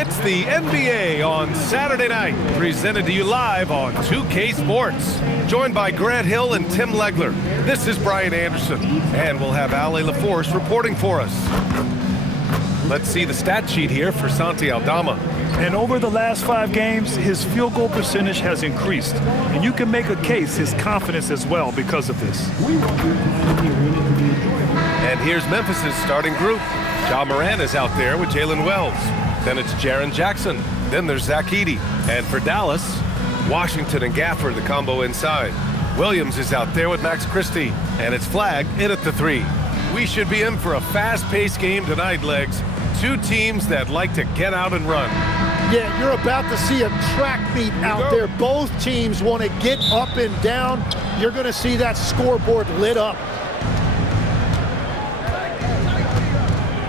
It's the NBA on Saturday night, presented to you live on 2K Sports. Joined by Grant Hill and Tim Legler. This is Brian Anderson, and we'll have Ale LaForce reporting for us. Let's see the stat sheet here for Santi Aldama. And over the last 5 games, his field goal percentage has increased. And you can make a case his confidence as well because of this. And here's Memphis's starting group. Ja Morant is out there with Jalen Wells. Then it's Jaren Jackson. Then there's Zach Edey. And for Dallas, Washington and Gafford, the combo inside. Williams is out there with Max Christie. And it's Flagg in at the 3. We should be in for a fast-paced game tonight, Legs. 2 teams that like to get out and run. Yeah, you're about to see a track meet out there. Both teams want to get up and down. You're going to see that scoreboard lit up.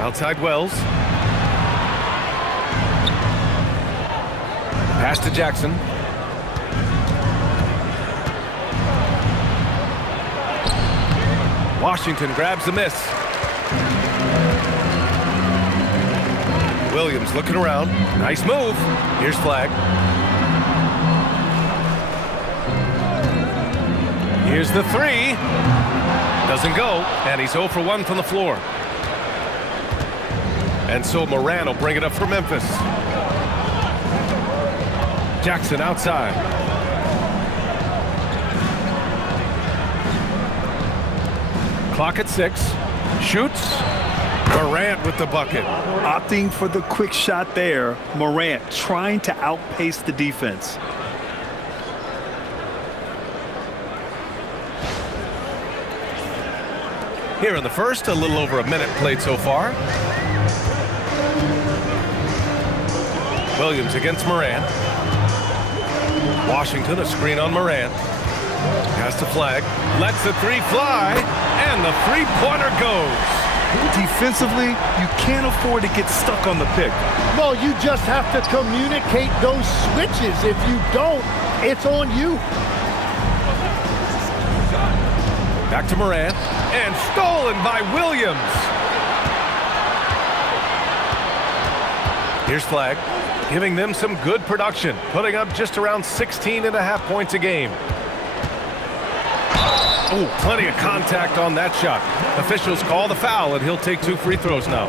Outside Wells. Pass to Jackson. Washington grabs the miss. Williams looking around. Nice move. Here's Flagg. Here's the 3. Doesn't go, and he's 0 for 1 from the floor. And so Morant will bring it up for Memphis. Jackson outside. Clock at 6. Shoots. Morant with the bucket. Opting for the quick shot there. Morant trying to outpace the defense. Here in the first, a little over a minute played so far. Williams against Morant. Washington, a screen on Morant. Pass to Flagg. Lets the 3 fly, and the 3-pointer goes. Defensively, you can't afford to get stuck on the pick. Well, you just have to communicate those switches. If you don't, it's on you. Back to Morant, and stolen by Williams. Here's Flagg, giving them some good production, putting up just around 16.5 points a game. Oh, plenty of contact on that shot. Officials call the foul, and he'll take 2 free throws now.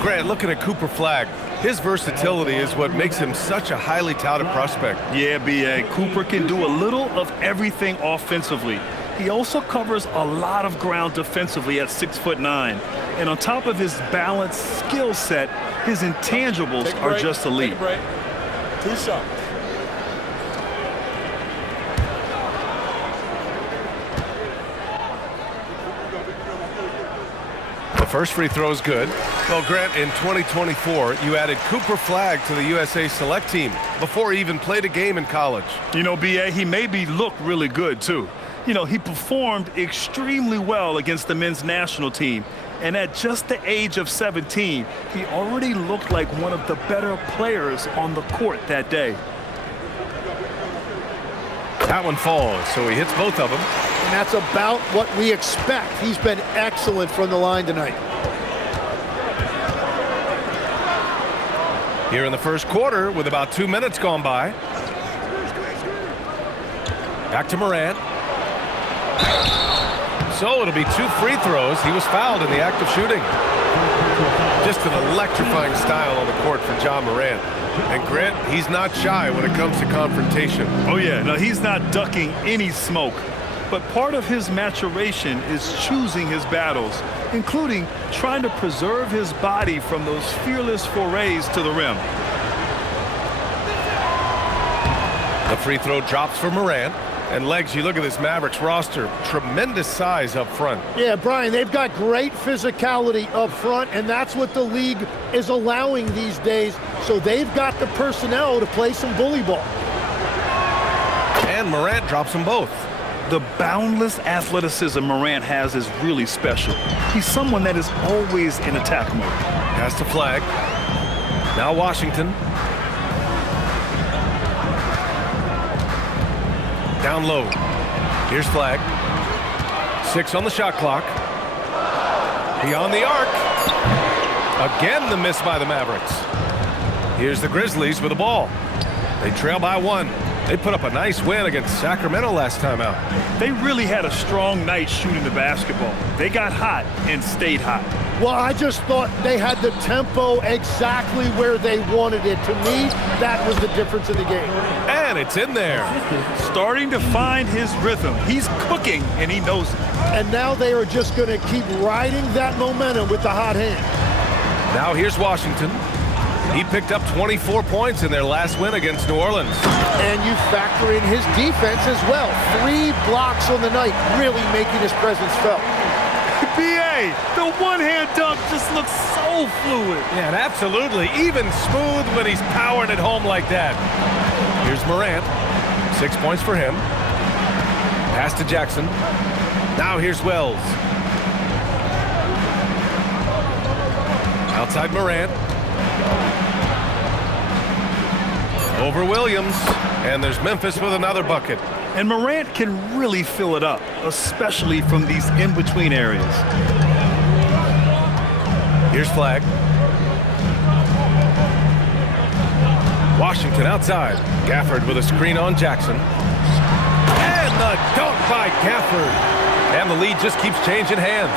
Grant, looking at Cooper Flagg, his versatility is what makes him such a highly touted prospect. Yeah, B.A. Cooper can do a little of everything offensively. He also covers a lot of ground defensively at 6'9". And on top of his balanced skill set, his intangibles are just elite. 2 shots. The first free throw is good. Well, Grant, in 2024, you added Cooper Flagg to the USA Select team before he even played a game in college. You know, B.A., he maybe looked really good, too. You know, he performed extremely well against the men's national team. And at just the age of 17, he already looked like one of the better players on the court that day. That one falls, so he hits both of them. And that's about what we expect. He's been excellent from the line tonight. Here in the first quarter, with about 2 minutes gone by. Back to Morant. So it'll be 2 free throws. He was fouled in the act of shooting. Just an electrifying style on the court for Ja Morant. And Grant, he's not shy when it comes to confrontation. Oh yeah, no, he's not ducking any smoke. But part of his maturation is choosing his battles, including trying to preserve his body from those fearless forays to the rim. The free throw drops for Morant. And Legs, you look at this Mavericks roster, tremendous size up front. Yeah, Brian, they've got great physicality up front, and that's what the league is allowing these days. So they've got the personnel to play some bully ball. And Morant drops them both. The boundless athleticism Morant has is really special. He's someone that is always in attack mode. Pass to Flagg. Now Washington. Down low. Here's Flagg. 6 on the shot clock. Beyond the arc. Again, the miss by the Mavericks. Here's the Grizzlies with the ball. They trail by 1. They put up a nice win against Sacramento last time out. They really had a strong night shooting the basketball. They got hot and stayed hot. Well, I just thought they had the tempo exactly where they wanted it. To me, that was the difference in the game. And it's in there. Starting to find his rhythm. He's cooking, and he knows it. And now they are just going to keep riding that momentum with the hot hand. Now here's Washington. He picked up 24 points in their last win against New Orleans. And you factor in his defense as well. 3 blocks on the night, really making his presence felt. B.A., the one-hand dunk just looks so fluid. Yeah, and absolutely. Even smooth when he's powering it home like that. Here's Morant. 6 points for him. Pass to Jackson. Now here's Wells. Outside Morant. Over Williams. And there's Memphis with another bucket. And Morant can really fill it up, especially from these in-between areas. Here's Flagg. Washington outside. Gafford with a screen on Jackson. And the dunk by Gafford. And the lead just keeps changing hands.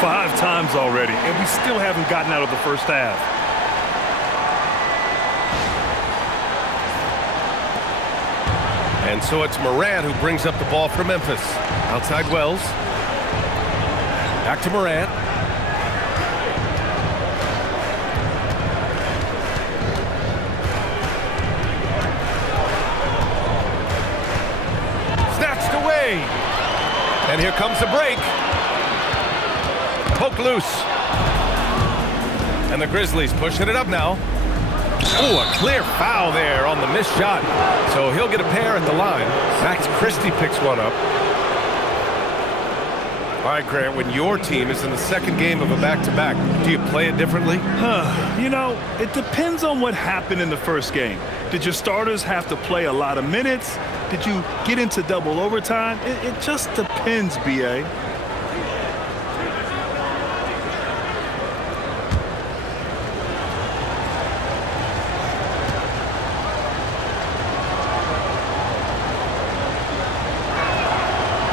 5 times already, and we still haven't gotten out of the first half. And so it's Morant who brings up the ball for Memphis. Outside Wells. Back to Morant. Snatched away. And here comes the break. Poke loose. And the Grizzlies pushing it up now. Oh, a clear foul there on the missed shot. So he'll get a pair at the line. Max Christie picks one up. All right, Grant, when your team is in the second game of a back-to-back, do you play it differently? You know, it depends on what happened in the first game. Did your starters have to play a lot of minutes? Did you get into double overtime? It just depends, B.A.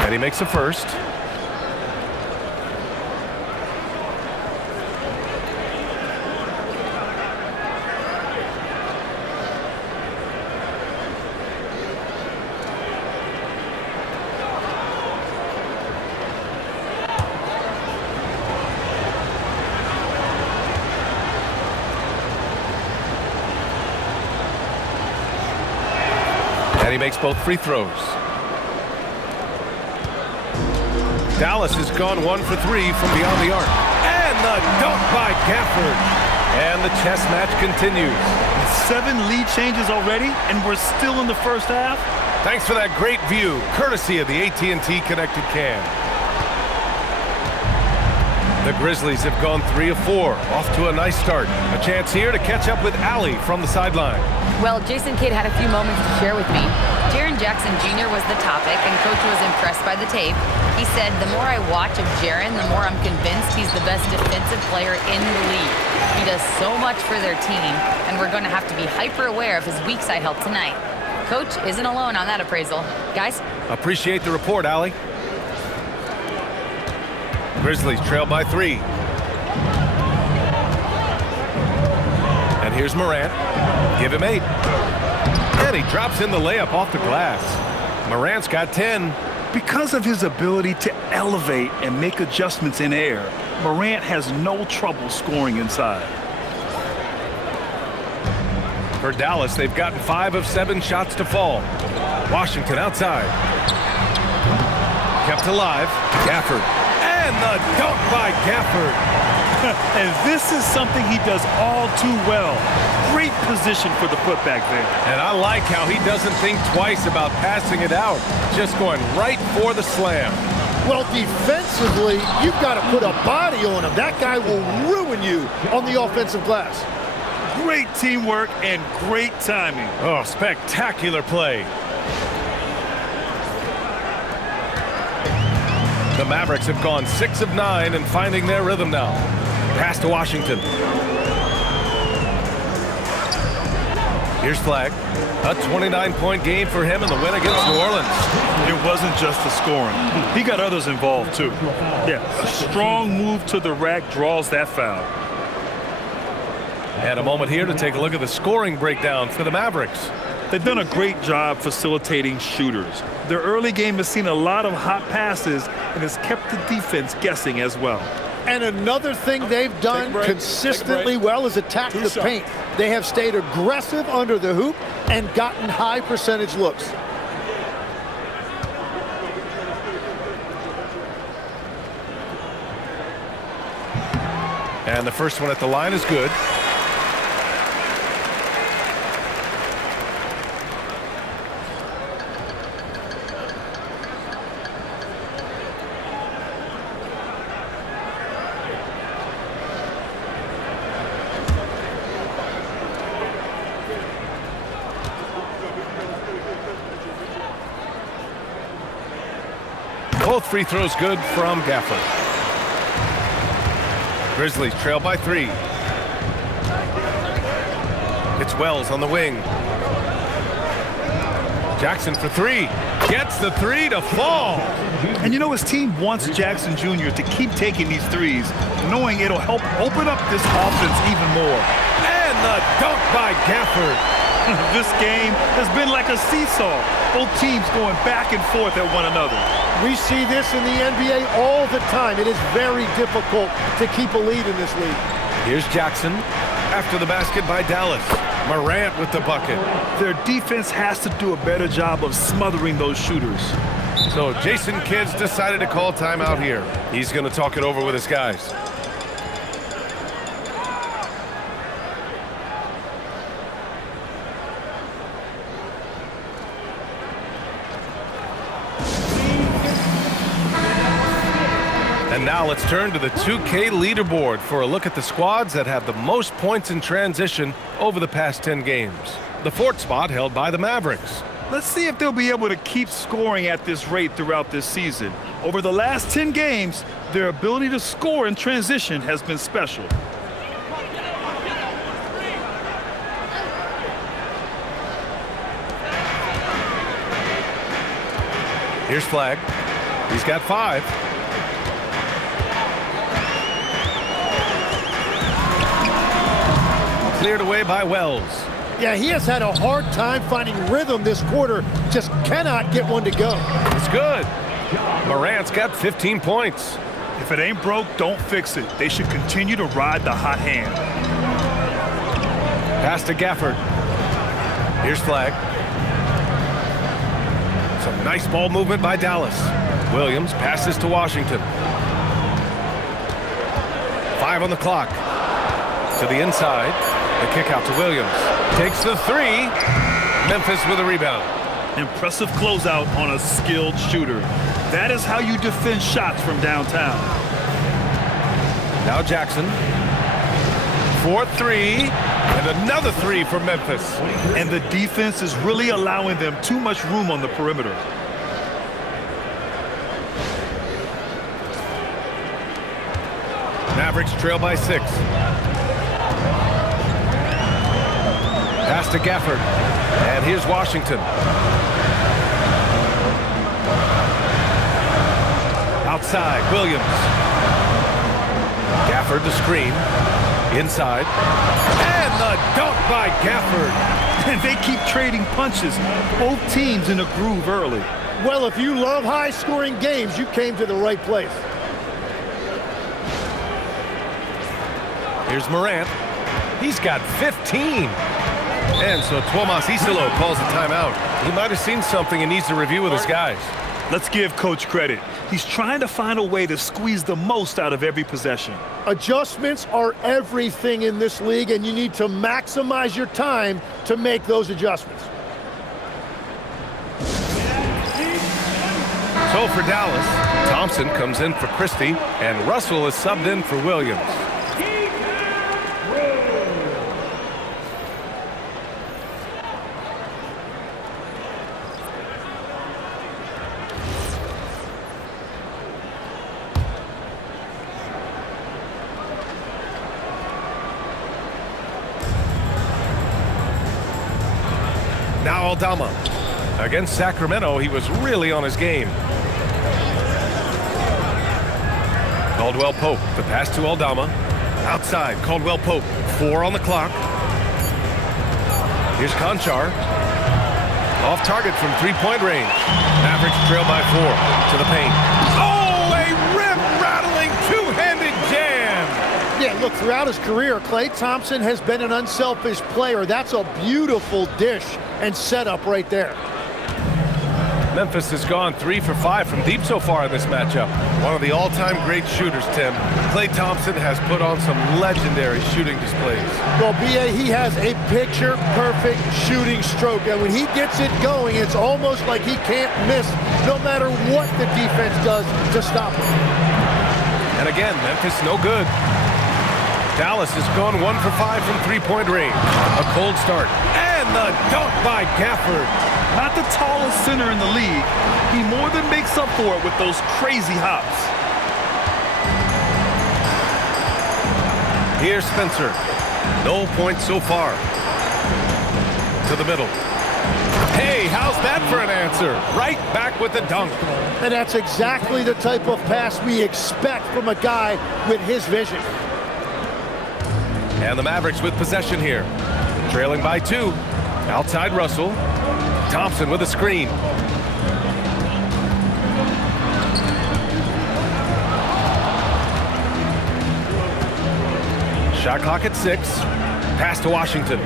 And he makes a first. And he makes both free throws. Dallas has gone 1 for 3 from beyond the arc. And the dunk by Gafford. And the chess match continues. 7 lead changes already, and we're still in the first half. Thanks for that great view, courtesy of the AT&T Connected Cam. The Grizzlies have gone 3 of 4, off to a nice start. A chance here to catch up with Allie from the sideline. Well, Jason Kidd had a few moments to share with me. Jaren Jackson Jr. was the topic, and Coach was impressed by the tape. He said, the more I watch of Jaren, the more I'm convinced he's the best defensive player in the league. He does so much for their team, and we're going to have to be hyper aware of his weak side help tonight. Coach isn't alone on that appraisal. Guys? Appreciate the report, Allie. Grizzlies trail by 3. And here's Morant. Give him 8. And he drops in the layup off the glass. Morant's got 10. Because of his ability to elevate and make adjustments in air, Morant has no trouble scoring inside. For Dallas, they've gotten 5 of 7 shots to fall. Washington outside. Kept alive. Gafford. And the dunk by Gafford. And this is something he does all too well. Great position for the putback there. And I like how he doesn't think twice about passing it out. Just going right for the slam. Well, defensively, you've got to put a body on him. That guy will ruin you on the offensive glass. Great teamwork and great timing. Oh, spectacular play. The Mavericks have gone 6 of 9 and finding their rhythm now. Pass to Washington. Here's Flagg. A 29-point game for him in the win against New Orleans. It wasn't just the scoring. He got others involved, too. Yeah, a strong move to the rack draws that foul. And a moment here to take a look at the scoring breakdown for the Mavericks. They've done a great job facilitating shooters. Their early game has seen a lot of hot passes and has kept the defense guessing as well. And another thing they've done consistently well is attack the paint. They have stayed aggressive under the hoop and gotten high percentage looks. And the first one at the line is good. Both free throws good from Gafford. Grizzlies trail by 3. It's Wells on the wing. Jackson for 3. Gets the 3 to fall. And you know, his team wants Jackson Jr. to keep taking these threes, knowing it'll help open up this offense even more. And the dunk by Gafford. This game has been like a seesaw. Both teams going back and forth at one another. We see this in the NBA all the time. It is very difficult to keep a lead in this league. Here's Jackson after the basket by Dallas. Morant with the bucket. Their defense has to do a better job of smothering those shooters. So Jason Kidd's decided to call timeout here. He's going to talk it over with his guys. And now let's turn to the 2K leaderboard for a look at the squads that have the most points in transition over the past 10 games. The 4th spot held by the Mavericks. Let's see if they'll be able to keep scoring at this rate throughout this season. Over the last 10 games, their ability to score in transition has been special. Here's Flagg. He's got 5. Cleared away by Wells. Yeah, he has had a hard time finding rhythm this quarter. Just cannot get one to go. It's good. Morant's got 15 points. If it ain't broke, don't fix it. They should continue to ride the hot hand. Pass to Gafford. Here's Flagg. Some nice ball movement by Dallas. Williams passes to Washington. 5 on the clock. To the inside. The kick out to Williams. Takes the 3. Memphis with a rebound. Impressive closeout on a skilled shooter. That is how you defend shots from downtown. Now Jackson. 4-3. And another 3 for Memphis. And the defense is really allowing them too much room on the perimeter. Mavericks trail by 6. Pass to Gafford. And here's Washington. Outside, Williams. Gafford the screen. Inside. And the dunk by Gafford. And they keep trading punches. Both teams in a groove early. Well, if you love high-scoring games, you came to the right place. Here's Morant. He's got 15. And so Tomas Isolo calls a timeout. He might have seen something and needs to review with his guys. Let's give Coach credit. He's trying to find a way to squeeze the most out of every possession. Adjustments are everything in this league, and you need to maximize your time to make those adjustments. So for Dallas, Thompson comes in for Christie, and Russell is subbed in for Williams. Now Aldama. Against Sacramento, he was really on his game. Caldwell Pope, the pass to Aldama. Outside, Caldwell Pope, 4 on the clock. Here's Conchar. Off target from three-point range. Mavericks trail by 4 to the paint. Oh, a rim-rattling two-handed jam! Yeah, look, throughout his career, Klay Thompson has been an unselfish player. That's a beautiful dish and setup right there. Memphis has gone 3 for 5 from deep so far in this matchup. One of the all-time great shooters, Tim. Klay Thompson has put on some legendary shooting displays. Well, B.A., he has a picture-perfect shooting stroke, and when he gets it going, it's almost like he can't miss no matter what the defense does to stop him. And again, Memphis no good. Dallas has gone 1 for 5 from three-point range. A cold start. And the dunk by Gafford. Not the tallest center in the league. He more than makes up for it with those crazy hops. Here's Spencer. No points so far. To the middle. Hey, how's that for an answer? Right back with the dunk. And that's exactly the type of pass we expect from a guy with his vision. And the Mavericks with possession here. Trailing by 2. Outside Russell. Thompson with a screen. Shot clock at 6. Pass to Washington.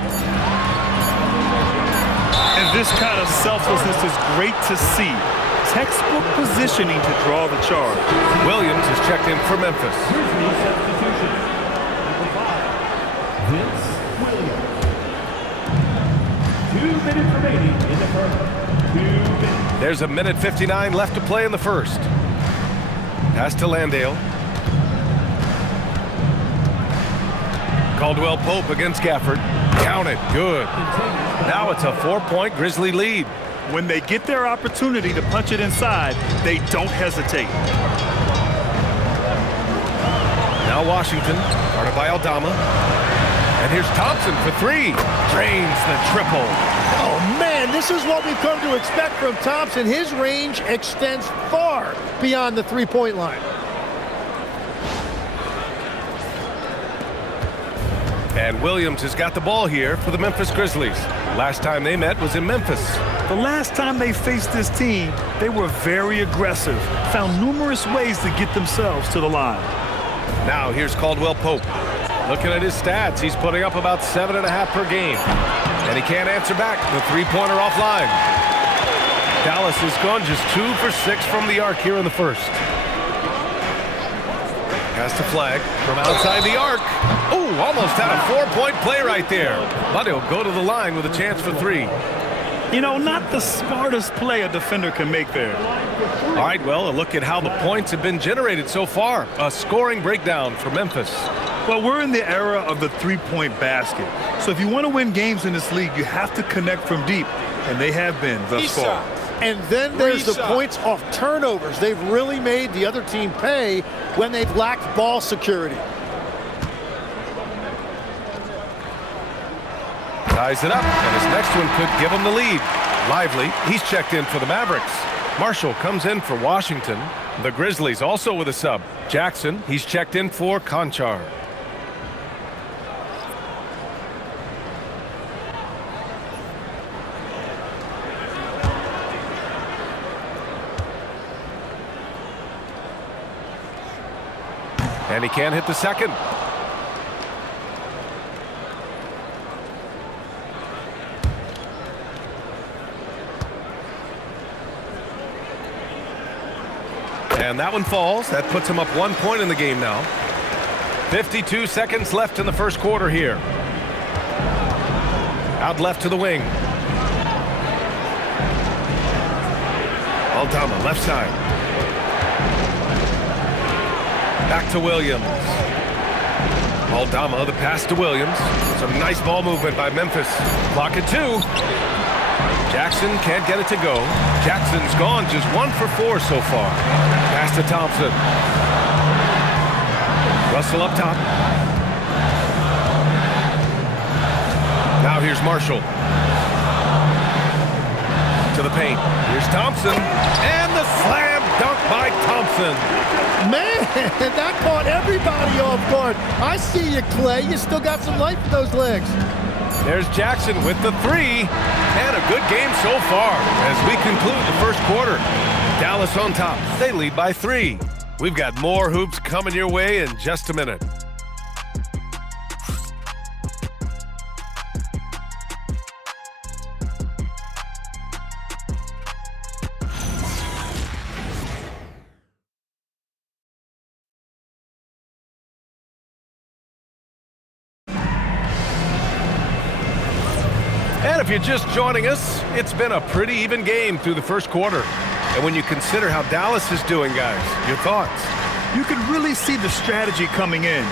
And this kind of selflessness is great to see. Textbook positioning to draw the charge. Williams is checked in for Memphis. Vince Williams. 2 minutes remaining in the first. 2 minutes. There's 1:59 left to play in the first. Pass to Landale. Caldwell Pope against Gafford. Count it. Good. Now it's a 4-point Grizzly lead. When they get their opportunity to punch it inside, they don't hesitate. Now Washington, guarded by Aldama. And here's Thompson for 3. Drains the triple. Oh, man, this is what we've come to expect from Thompson. His range extends far beyond the three-point line. And Williams has got the ball here for the Memphis Grizzlies. Last time they met was in Memphis. The last time they faced this team, they were very aggressive, found numerous ways to get themselves to the line. Now here's Caldwell Pope. Looking at his stats, he's putting up about 7.5 per game. And he can't answer back. The three-pointer offline. Dallas has gone just 2 for 6 from the arc here in the first. Pass to Flagg from outside the arc. Ooh, almost had a 4-point play right there. But he'll go to the line with a chance for 3. You know, not the smartest play a defender can make there. All right, well, a look at how the points have been generated so far. A scoring breakdown for Memphis. Well, we're in the era of the three-point basket. So if you want to win games in this league, you have to connect from deep. And they have been thus far. And then there's the points off turnovers. They've really made the other team pay when they've lacked ball security. Ties it up, and his next one could give him the lead. Lively, he's checked in for the Mavericks. Marshall comes in for Washington. The Grizzlies also with a sub. Jackson, he's checked in for Conchar. And he can't hit the second. And that one falls. That puts him up 1 point in the game now. 52 seconds left in the first quarter here. Out left to the wing. Aldama, left side. Back to Williams. Aldama, the pass to Williams. Some nice ball movement by Memphis. Clock at 2. Jackson can't get it to go. Jackson's gone just 1 for 4 so far. Pass to Thompson. Russell up top. Now here's Marshall. to the paint. Here's Thompson, and the slam dunk by Thompson. Man, that caught everybody off guard. I see you, Clay. You still got some life in those legs. There's Jackson with the three, and a good game so far as we conclude the first quarter. Dallas on top. They lead by 3. We've got more hoops coming your way in just a minute. And if you're just joining us, it's been a pretty even game through the first quarter. And when you consider how Dallas is doing, guys, your thoughts? You can really see the strategy coming in.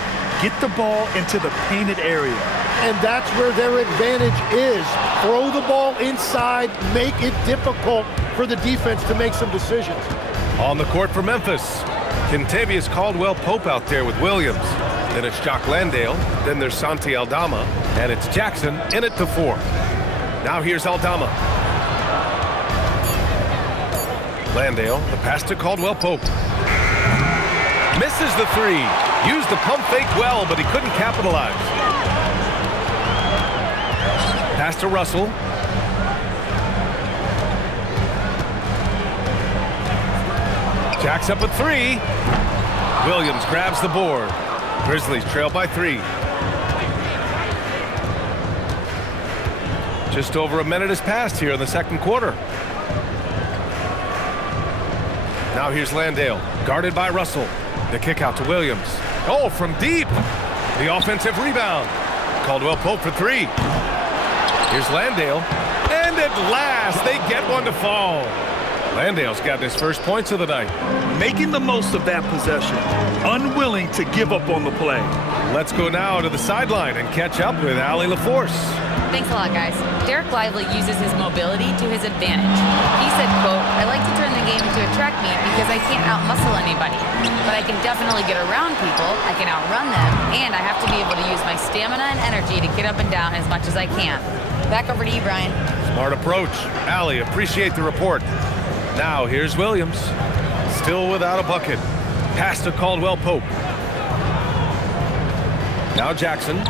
Get the ball into the painted area. And that's where their advantage is. Throw the ball inside, make it difficult for the defense to make some decisions. On the court for Memphis, Kentavious Caldwell-Pope out there with Williams. Then it's Jock Landale. Then there's Santi Aldama. And it's Jackson in at the 4. Now here's Aldama. Landale, the pass to Caldwell-Pope. Misses the 3. Used the pump fake well, but he couldn't capitalize. Pass to Russell. Jack's up at 3. Williams grabs the board. Grizzlies trail by 3. Just over a minute has passed here in the second quarter. Now here's Landale, guarded by Russell. The kick out to Williams. Oh, from deep. The offensive rebound. Caldwell-Pope for 3. Here's Landale. And at last, they get one to fall. Landale's got his first points of the night. Making the most of that possession. Unwilling to give up on the play. Let's go now to the sideline and catch up with Allie LaForce. Thanks a lot, guys. Derek Lively uses his mobility to his advantage. He said, quote, "I like to turn the game into a track meet because I can't outmuscle anybody. But I can definitely get around people, I can outrun them, and I have to be able to use my stamina and energy to get up and down as much as I can." Back over to you, Brian. Smart approach. Allie, appreciate the report. Now here's Williams. Still without a bucket. Pass to Caldwell-Pope. Now Jackson.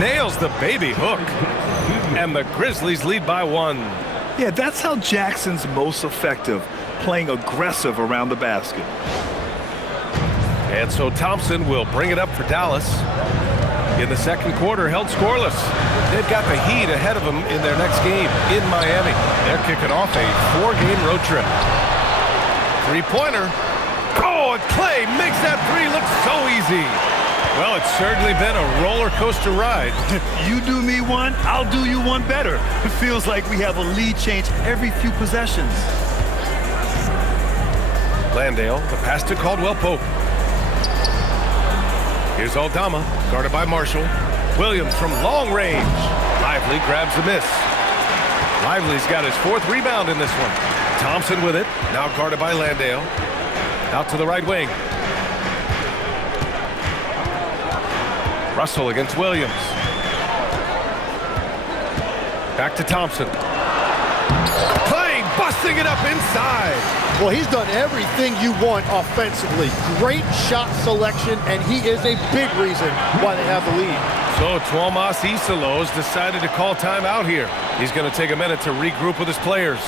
Nails the baby hook. And the Grizzlies lead by 1. Yeah, that's how Jackson's most effective, playing aggressive around the basket. And so Thompson will bring it up for Dallas. In the second quarter, held scoreless. They've got the Heat ahead of them in their next game in Miami. They're kicking off a 4-game road trip. Three-pointer. Oh, and Clay makes that 3 look so easy. Well, it's certainly been a roller coaster ride. You do me one, I'll do you one better. It feels like we have a lead change every few possessions. Landale, the pass to Caldwell-Pope. Here's Aldama, guarded by Marshall. Williams from long range. Lively grabs the miss. Lively's got his 4th rebound in this one. Thompson with it, now guarded by Landale. Out to the right wing. Russell against Williams. Back to Thompson. Clay busting it up inside. Well, he's done everything you want offensively. Great shot selection, and he is a big reason why they have the lead. So Tuomas Isalos decided to call timeout here. He's going to take a minute to regroup with his players.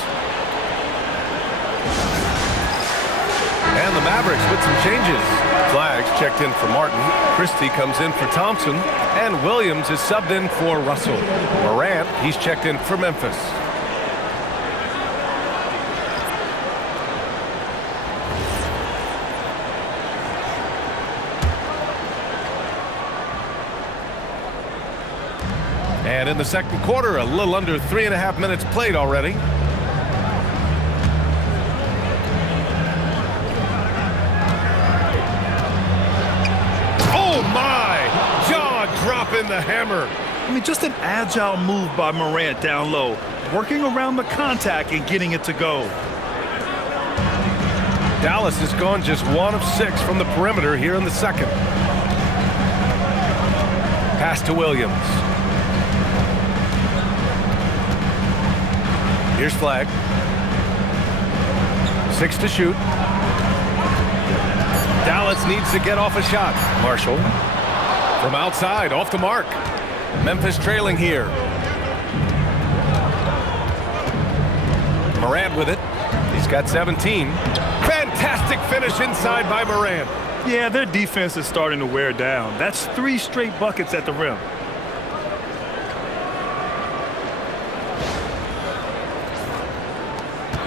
And the Mavericks with some changes. Flagg's checked in for Martin. Christie comes in for Thompson. And Williams is subbed in for Russell. Morant, he's checked in for Memphis. And in the second quarter, a little under 3.5 minutes played already. Oh my! Ja dropping the hammer. I mean, just an agile move by Morant down low, working around the contact and getting it to go. Dallas has gone just 1 of 6 from the perimeter here in the second. Pass to Williams. Here's Flagg. 6 to shoot. Dallas needs to get off a shot. Marshall from outside, off the mark. Memphis trailing here. Morant with it. He's got 17. Fantastic finish inside by Morant. Yeah, their defense is starting to wear down. That's 3 straight buckets at the rim.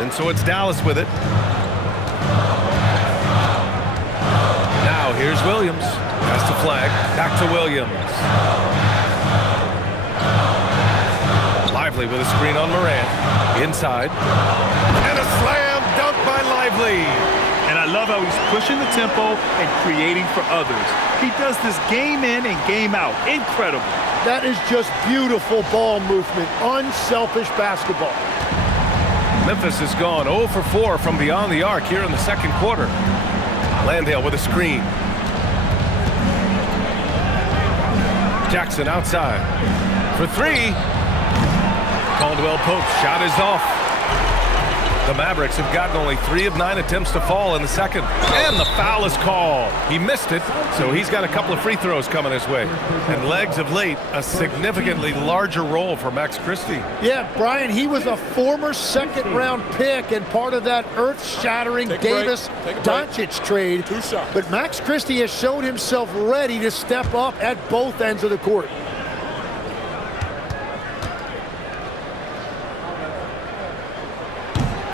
And so it's Dallas with it. Now here's Williams. Pass to Flagg. Back to Williams. Lively with a screen on Morant. Inside. And a slam dunk by Lively. And I love how he's pushing the tempo and creating for others. He does this game in and game out. Incredible. That is just beautiful ball movement. Unselfish basketball. Memphis has gone 0 for 4 from beyond the arc here in the second quarter. Landale with a screen. Jackson outside for 3. Caldwell Pope's shot is off. The Mavericks have gotten only 3 of 9 attempts to fall in the second. And the foul is called. He missed it, so he's got a couple of free throws coming his way. And legs of late, a significantly larger role for Max Christie. Yeah, Brian, he was a former second-round pick and part of that earth-shattering Davis-Doncic trade. 2 shots. But Max Christie has shown himself ready to step up at both ends of the court.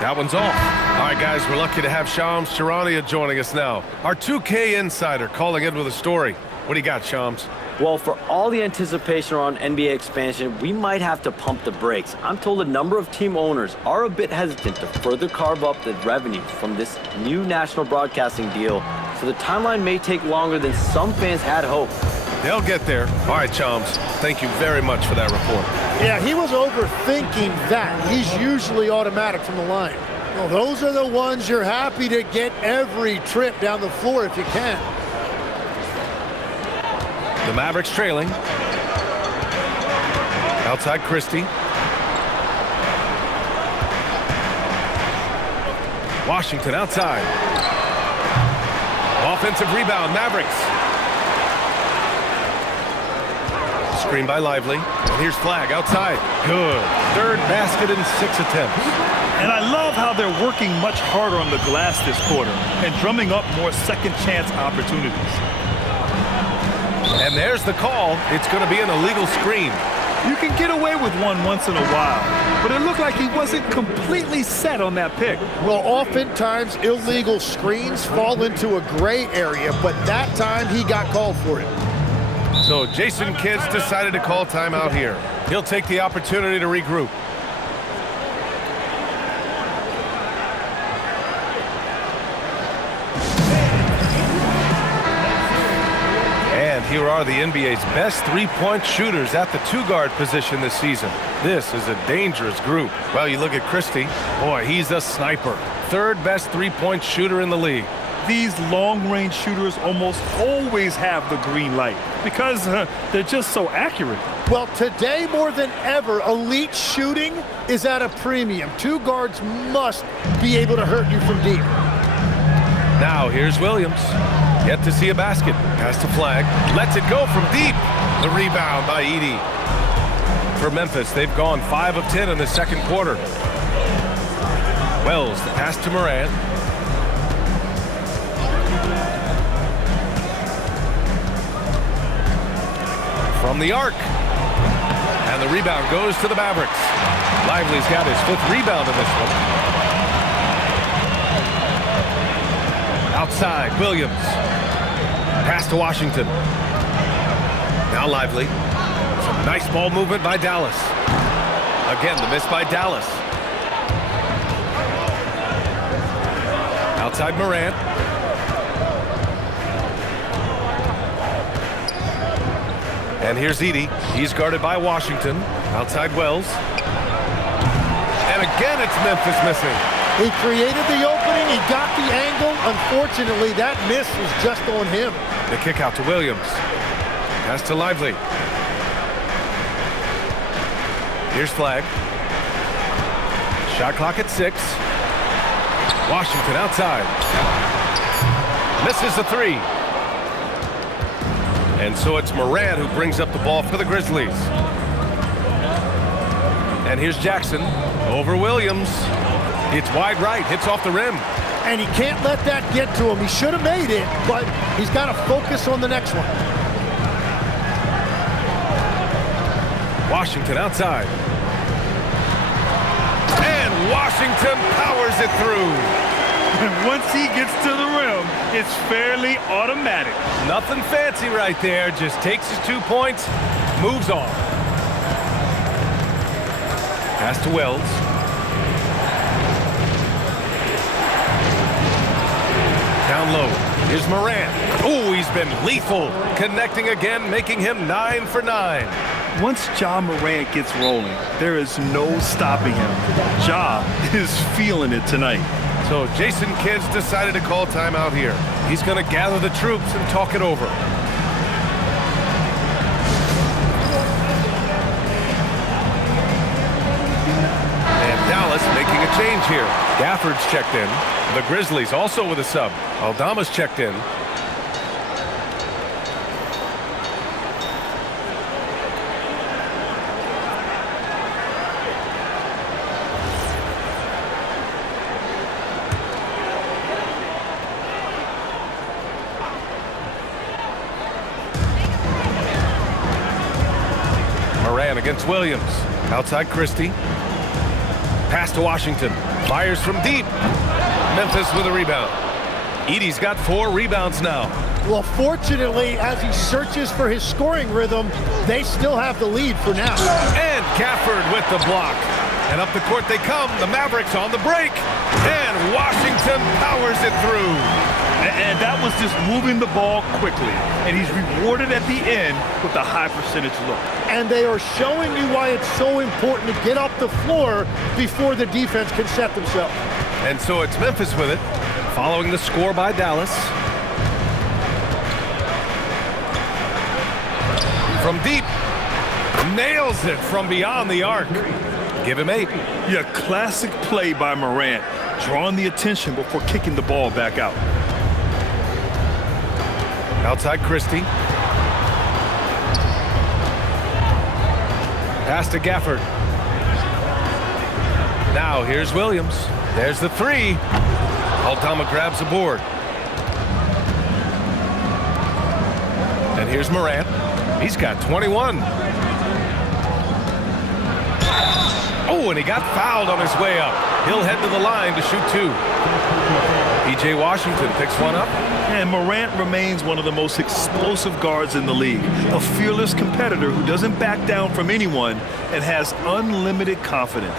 That one's off. All right, guys, we're lucky to have Shams Charania joining us now. Our 2K insider calling in with a story. What do you got, Shams? Well, for all the anticipation around NBA expansion, we might have to pump the brakes. I'm told a number of team owners are a bit hesitant to further carve up the revenue from this new national broadcasting deal, so the timeline may take longer than some fans had hoped. They'll get there. All right, Shams, thank you very much for that report. Yeah, he was overthinking that. He's usually automatic from the line. Well, those are the ones you're happy to get every trip down the floor if you can. The Mavericks trailing. Outside Christie. Washington outside. Offensive rebound, Mavericks. Screen by Lively. And here's Flagg outside. Good. Third basket in 6 attempts. And I love how they're working much harder on the glass this quarter and drumming up more second chance opportunities. And there's the call. It's going to be an illegal screen. You can get away with one once in a while, but it looked like he wasn't completely set on that pick. Well, oftentimes illegal screens fall into a gray area, but that time he got called for it. So Jason Kidd's decided to call timeout here. He'll take the opportunity to regroup. And here are the NBA's best three-point shooters at the 2-guard position this season. This is a dangerous group. Well, you look at Christie. Boy, he's a sniper. Third best three-point shooter in the league. These long-range shooters almost always have the green light because they're just so accurate. Well, today more than ever, elite shooting is at a premium. 2 guards must be able to hurt you from deep. Now here's Williams. Yet to see a basket. Pass to Flagg. Lets it go from deep. The rebound by Edey. For Memphis, they've gone 5 of 10 in the second quarter. Wells, the pass to Morant. From the arc. And the rebound goes to the Mavericks. Lively's got his 5th rebound in this one. Outside, Williams. Pass to Washington. Now Lively. Some nice ball movement by Dallas. Again, the miss by Dallas. Outside Morant. And here's Edey. He's guarded by Washington. Outside Wells. And again, it's Memphis missing. He created the opening. He got the angle. Unfortunately, that miss was just on him. The kick out to Williams. Pass to Lively. Here's Flagg. Shot clock at 6. Washington outside. Misses the 3. And so it's Morant who brings up the ball for the Grizzlies. And here's Jackson over Williams. It's wide right, hits off the rim. And he can't let that get to him. He should have made it, but he's got to focus on the next one. Washington outside. And Washington powers it through. And once he gets to the rim, it's fairly automatic. Nothing fancy right there. Just takes his 2 points, moves on. Pass to Wells. Down low. Here's Morant. Oh, he's been lethal. Connecting again, making him 9 for 9. Once Ja Morant gets rolling, there is no stopping him. Ja is feeling it tonight. So Jason Kidd's decided to call timeout here. He's going to gather the troops and talk it over. And Dallas making a change here. Gafford's checked in. The Grizzlies also with a sub. Aldama's checked in. Morant against Williams. Outside Christie. Pass to Washington. Fires from deep. Memphis with a rebound. Edey's got 4 rebounds now. Well, fortunately, as he searches for his scoring rhythm, they still have the lead for now. And Gafford with the block. And up the court they come. The Mavericks on the break. And Washington powers it through. And that was just moving the ball quickly. And he's rewarded at the end with a high percentage look. And they are showing you why it's so important to get off the floor before the defense can set themselves. And so it's Memphis with it, following the score by Dallas. From deep, nails it from beyond the arc. Give him 8. Yeah, classic play by Morant, drawing the attention before kicking the ball back out. Outside Christie. Pass to Gafford. Now here's Williams. There's the 3. Aldama grabs the board. And here's Morant. He's got 21. Oh, and he got fouled on his way up. He'll head to the line to shoot 2. P.J. Washington picks one up. And Morant remains one of the most explosive guards in the league. A fearless competitor who doesn't back down from anyone and has unlimited confidence.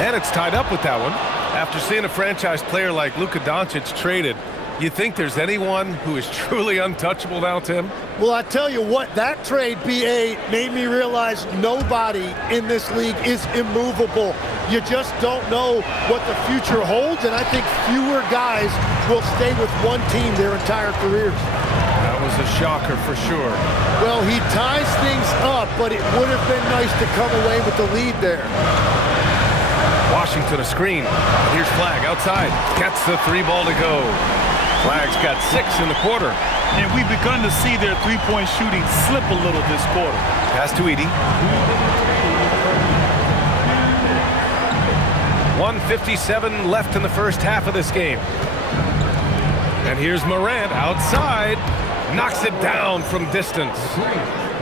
And it's tied up with that one. After seeing a franchise player like Luka Doncic traded, you think there's anyone who is truly untouchable now, Tim? Well, I tell you what, that trade, BA, made me realize nobody in this league is immovable. You just don't know what the future holds, and I think fewer guys will stay with one team their entire careers. That was a shocker for sure. Well, he ties things up, but it would have been nice to come away with the lead there. Washington a screen. Here's Flagg outside. Gets the 3 ball to go. Flagg's got 6 in the quarter. And we've begun to see their three-point shooting slip a little this quarter. Pass to Edey. 1:57 left in the first half of this game. And here's Morant outside. Knocks it down from distance.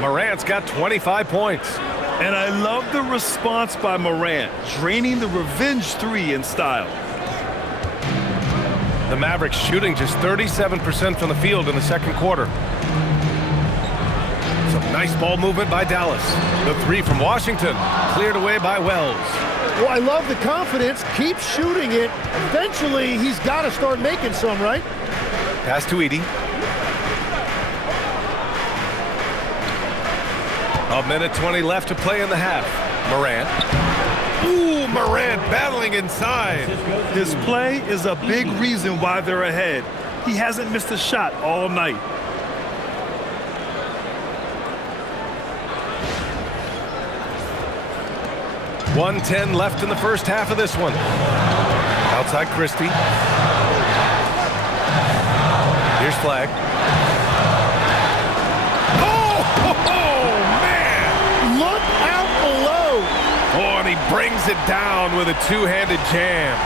Morant's got 25 points. And I love the response by Morant, draining the revenge 3 in style. The Mavericks shooting just 37% from the field in the second quarter. Some nice ball movement by Dallas. The 3 from Washington, cleared away by Wells. Well, I love the confidence. Keep shooting it. Eventually, he's got to start making some, right? Pass to Edey. A minute 20 left to play in the half. Morant. Ooh, Morant battling inside. His play is a big reason why they're ahead. He hasn't missed a shot all night. 1:10 left in the first half of this one. Outside Christie. Here's Flagg. Oh, man! Look out below. Oh, and he brings it down with a two-handed jam.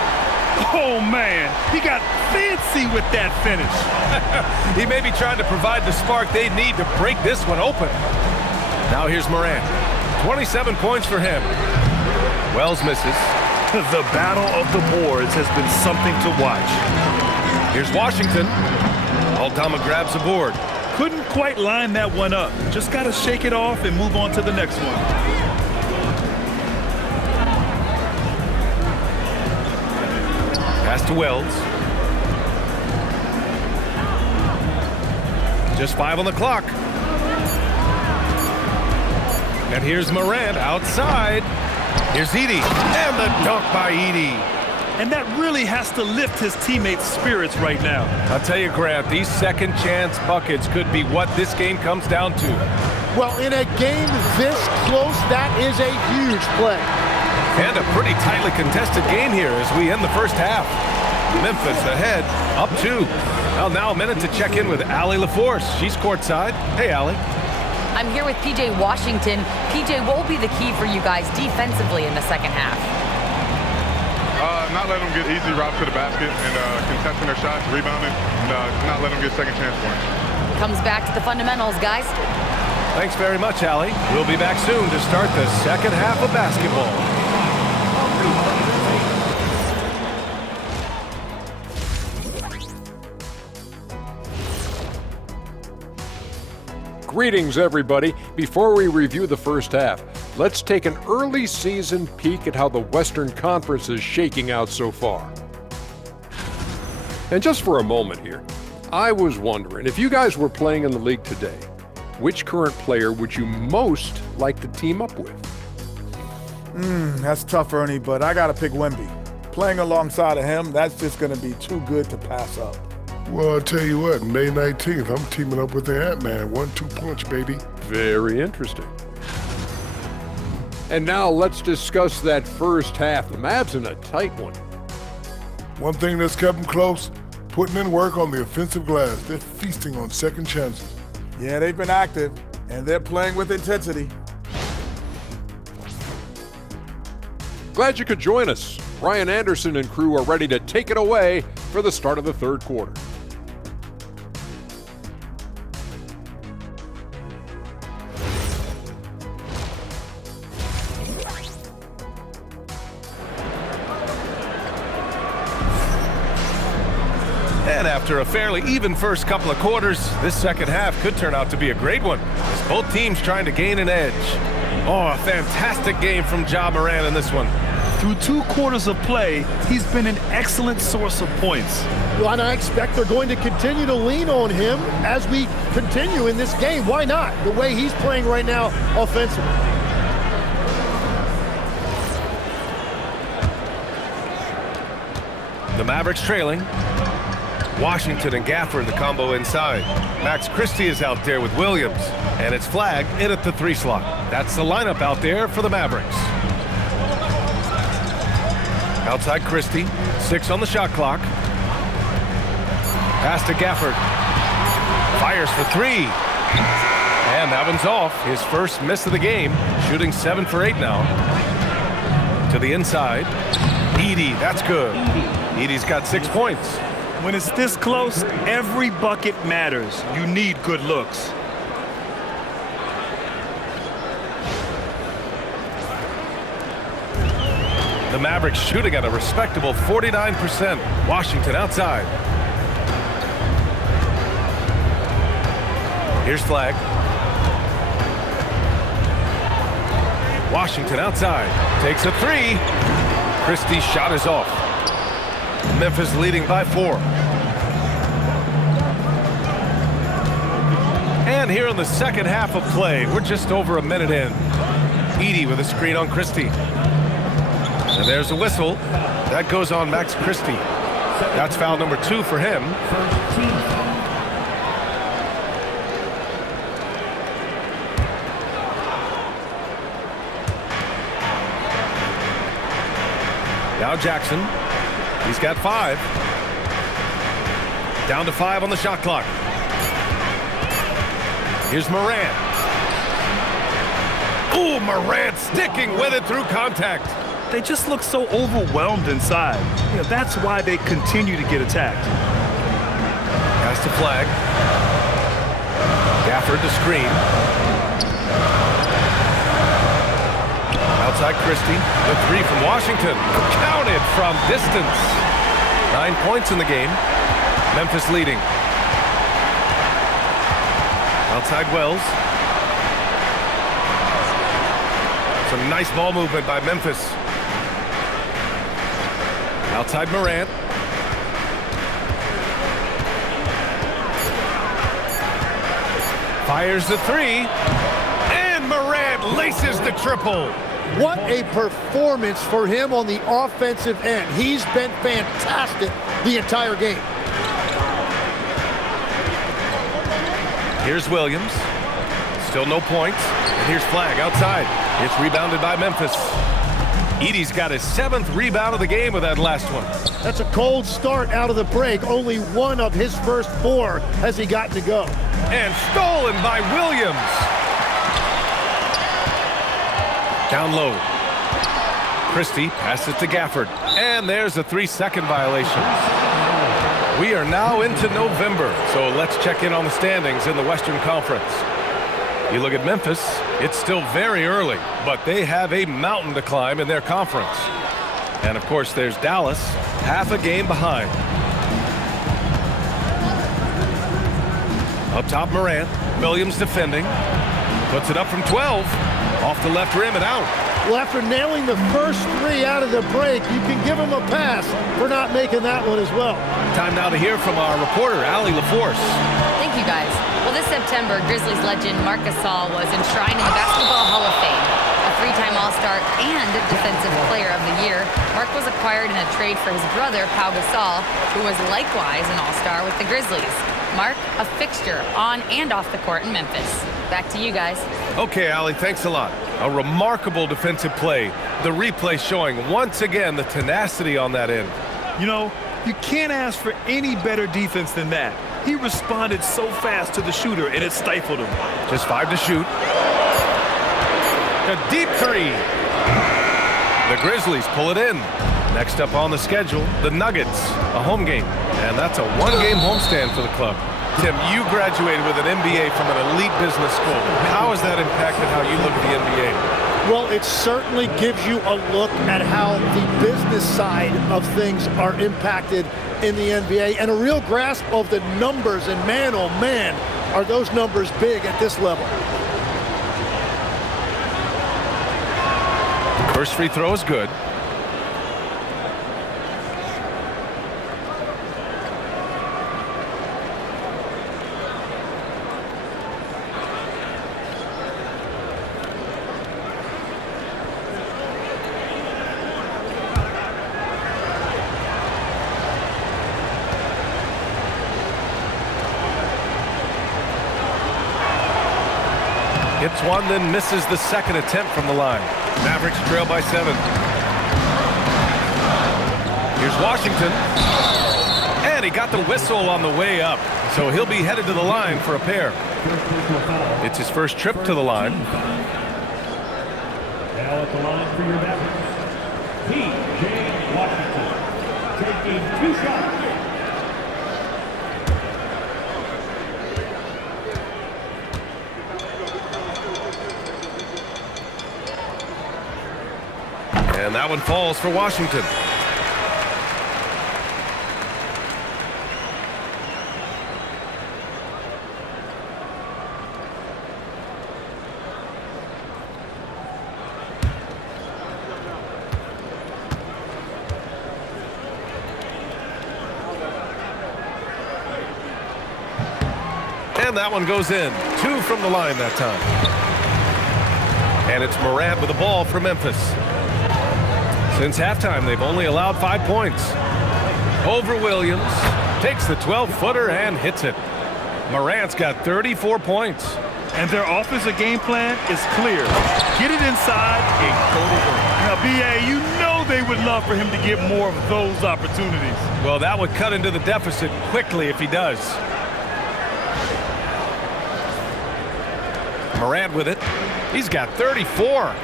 Oh, man, he got fancy with that finish. He may be trying to provide the spark they need to break this one open. Now here's Morant. 27 points for him. Wells misses. The battle of the boards has been something to watch. Here's Washington. Aldama grabs the board. Couldn't quite line that one up. Just got to shake it off and move on to the next one. Pass to Wells. Just 5 on the clock. And here's Morant outside. Here's Edey. And the dunk by Edey. And that really has to lift his teammates' spirits right now. I'll tell you, Grant, these second chance buckets could be what this game comes down to. Well, in a game this close, that is a huge play. And a pretty tightly contested game here as we end the first half. Memphis ahead, up 2. Well, now a minute to check in with Allie LaForce. She's courtside. Hey, Allie. I'm here with PJ Washington. PJ, what will be the key for you guys defensively in the second half? Not letting them get easy routes to the basket and contesting their shots, rebounding, and not letting them get second chance points. Comes back to the fundamentals, guys. Thanks very much, Allie. We'll be back soon to start the second half of basketball. Greetings, everybody. Before we review the first half, let's take an early season peek at how the Western Conference is shaking out so far. And just for a moment here, I was wondering, if you guys were playing in the league today, which current player would you most like to team up with? That's tough, Ernie, but I got to pick Wemby. Playing alongside of him, that's just going to be too good to pass up. Well, I'll tell you what, May 19th, I'm teaming up with the Ant-Man. 1-2 punch, baby. Very interesting. And now let's discuss that first half. The Mavs in a tight one. One thing that's kept them close, putting in work on the offensive glass. They're feasting on second chances. Yeah, they've been active, and they're playing with intensity. Glad you could join us. Brian Anderson and crew are ready to take it away for the start of the third quarter. And after a fairly even first couple of quarters, this second half could turn out to be a great one, as both teams trying to gain an edge. Oh, a fantastic game from Ja Morant in this one. Through 2 quarters of play, he's been an excellent source of points. Well, and I expect they're going to continue to lean on him as we continue in this game. Why not? The way he's playing right now offensively. The Mavericks trailing. Washington and Gaffer the combo inside. Max Christie is out there with Williams. And it's Flagg in at the 3 slot. That's the lineup out there for the Mavericks. Outside Christie, 6 on the shot clock. Pass to Gafford. Fires for 3. And that one's off. His first miss of the game. Shooting 7 for 8 now. To the inside. Edey, that's good. Edey's got 6 points. When it's this close, every bucket matters. You need good looks. The Mavericks shooting at a respectable 49%. Washington outside. Here's Flagg. Washington outside. Takes a 3. Christie's shot is off. Memphis leading by 4. And here in the second half of play, we're just over a minute in. Edey with a screen on Christie. And there's a whistle. That goes on Max Christie. That's foul number 2 for him. Now Jackson. He's got 5. Down to 5 on the shot clock. Here's Morant. Ooh, Morant sticking with it through contact. They just look so overwhelmed inside. That's why they continue to get attacked. Pass to Flagg. Gafford to screen. Outside Christie. The 3 from Washington. Counted from distance. 9 points in the game. Memphis leading. Outside Wells. Some nice ball movement by Memphis. Outside Morant. Fires the 3. And Morant laces the triple. What a performance for him on the offensive end. He's been fantastic the entire game. Here's Williams. Still no points. And here's Flagg outside. It's rebounded by Memphis. Edey's got his 7th rebound of the game with that last one. That's a cold start out of the break. Only 1 of his first 4 has he gotten to go. And stolen by Williams. Down low. Christie passes to Gafford. And there's a 3-second violation. We are now into November, so let's check in on the standings in the Western Conference. You look at Memphis, it's still very early, but they have a mountain to climb in their conference. And of course, there's Dallas, half a game behind. Up top, Morant. Williams defending. Puts it up from 12. Off the left rim and out. Well, after nailing the first 3 out of the break, you can give him a pass for not making that one as well. Time now to hear from our reporter, Allie LaForce. Thank you, guys. Well, this September, Grizzlies legend Marc Gasol was enshrined in the Basketball Hall of Fame. A 3-time All-Star and Defensive Player of the Year, Marc was acquired in a trade for his brother, Pau Gasol, who was likewise an All-Star with the Grizzlies. Marc, a fixture on and off the court in Memphis. Back to you guys. Okay, Allie, thanks a lot. A remarkable defensive play. The replay showing once again the tenacity on that end. You can't ask for any better defense than that. He responded so fast to the shooter, and it stifled him. Just 5 to shoot. A deep 3. The Grizzlies pull it in. Next up on the schedule, the Nuggets, a home game. And that's a 1-game homestand for the club. Tim, you graduated with an MBA from an elite business school. How has that impacted how you look at the NBA? Well, it certainly gives you a look at how the business side of things are impacted in the NBA and a real grasp of the numbers. And man, oh man, are those numbers big at this level. First free throw is good. Hits one, then misses the second attempt from the line. Mavericks trail by 7. Here's Washington. And he got the whistle on the way up. So he'll be headed to the line for a pair. It's his first trip to the line. Now at the line for your Mavericks, P.J. Washington, taking 2 shots. And that one falls for Washington. And that one goes in. 2 from the line that time. And it's Morant with the ball for Memphis. Since halftime, they've only allowed 5 points. Over Williams, takes the 12-footer and hits it. Morant's got 34 points. And their offensive game plan is clear. Get it inside and go to work. Now, B.A., you know they they would love for him to get more of those opportunities. Well, that would cut into the deficit quickly if he does. Morant with it. He's got 34.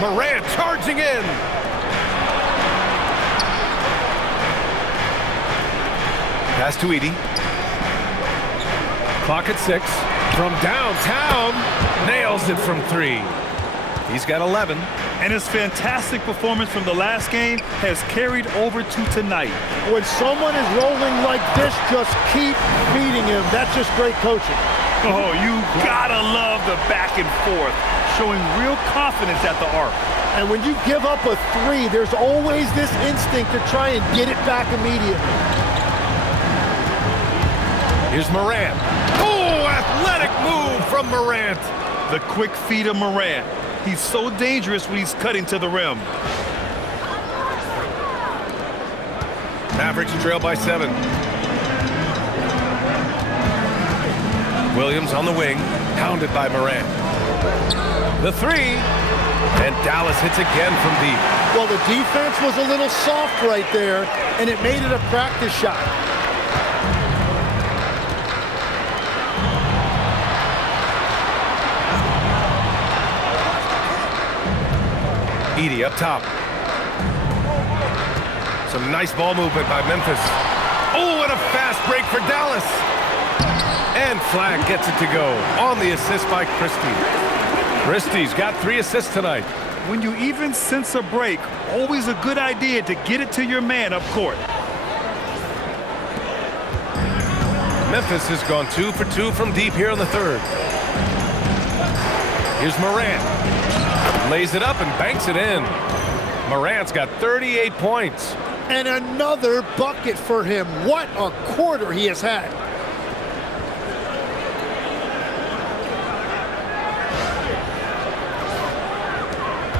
Morant charging in. Pass to Edie. Clock at 6. From downtown, nails it from 3. He's got 11. And his fantastic performance from the last game has carried over to tonight. When someone is rolling like this, just keep feeding him. That's just great coaching. Oh, you gotta love the back and forth, showing real confidence at the arc. And when you give up a 3, there's always this instinct to try and get it back immediately. Here's Morant. Oh, athletic move from Morant. The quick feed of Morant. He's so dangerous when he's cutting to the rim. Mavericks trail by 7. Williams on the wing, pounded by Morant. The 3, and Dallas hits again from deep. Well, the defense was a little soft right there, and it made it a practice shot. Edie up top. Some nice ball movement by Memphis. Oh, and a fast break for Dallas. And Flagg gets it to go on the assist by Christie. Christie's got 3 assists tonight. When you even sense a break, always a good idea to get it to your man up court. Memphis has gone 2 for 2 from deep here in the 3rd. Here's Morant. Lays it up and banks it in. Morant's got 38 points. And another bucket for him. What a quarter he has had.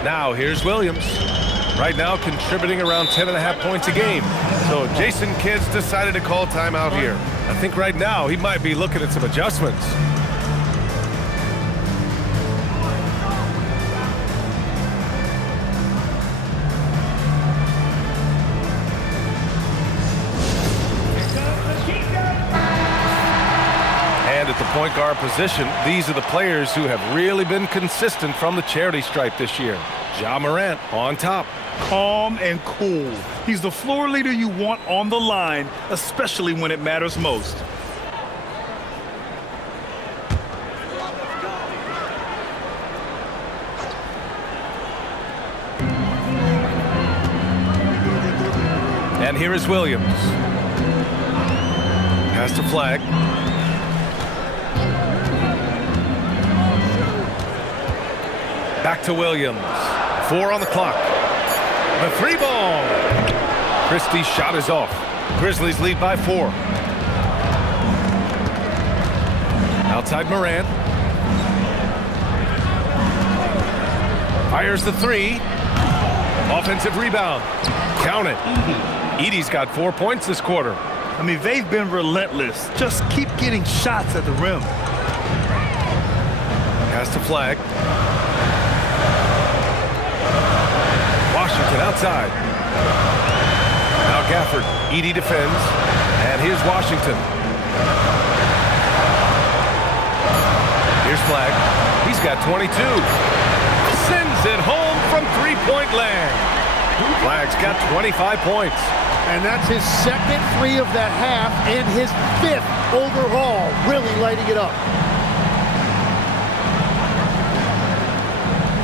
Now here's Williams. Right now contributing around 10.5 points a game. So Jason Kidd's decided to call timeout here. I think right now he might be looking at some adjustments. And at the point guard position, these are the players who have really been consistent from the charity stripe this year. Ja Morant on top. Calm and cool. He's the floor leader you want on the line, especially when it matters most. And here is Williams. Pass to Flagg. Back to Williams. 4 on the clock. The 3 ball. Christie's shot is off. Grizzlies lead by 4. Outside Morant. Fires the 3. Offensive rebound. Count it. Edie's got 4 points this quarter. I mean, they've been relentless. Just keep getting shots at the rim. Pass to Flagg. Washington outside. Now Gafford. Edie defends. And here's Washington. Here's Flagg. He's got 22. Sends it home from three-point land. Flagg's got 25 points. And that's his second 3 of the half and his 5th overall, really lighting it up.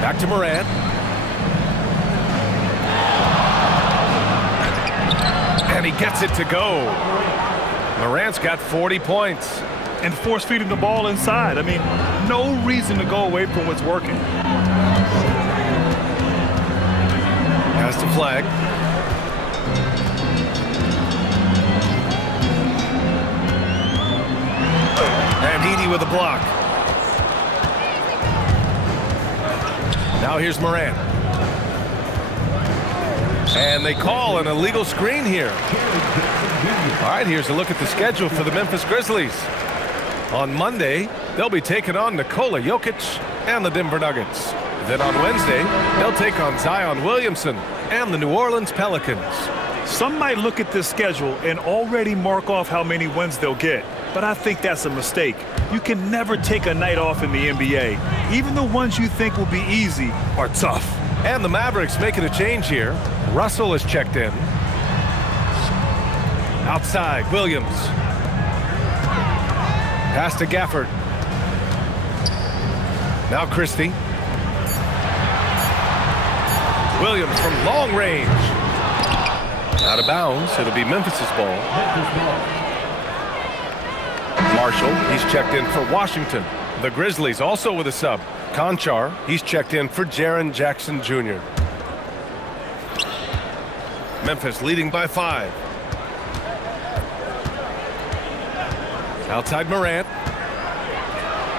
Back to Morant. And he gets it to go. Morant's got 40 points. And force feeding the ball inside. I mean, no reason to go away from what's working. Pass to Flagg. And Edie with a block. Now here's Morant. And they call an illegal screen here. All right, here's a look at the schedule for the Memphis Grizzlies. On Monday, they'll be taking on Nikola Jokic and the Denver Nuggets. Then on Wednesday, they'll take on Zion Williamson and the New Orleans Pelicans. Some might look at this schedule and already mark off how many wins they'll get, but I think that's a mistake. You can never take a night off in the NBA. Even the ones you think will be easy are tough. And the Mavericks making a change here. Russell is checked in. Outside, Williams. Pass to Gafford. Now Christie. Williams from long range. Out of bounds. It'll be Memphis's ball. Marshall, he's checked in for Washington. The Grizzlies also with a sub. Conchar, he's checked in for Jaren Jackson Jr. Memphis leading by 5. Outside Morant.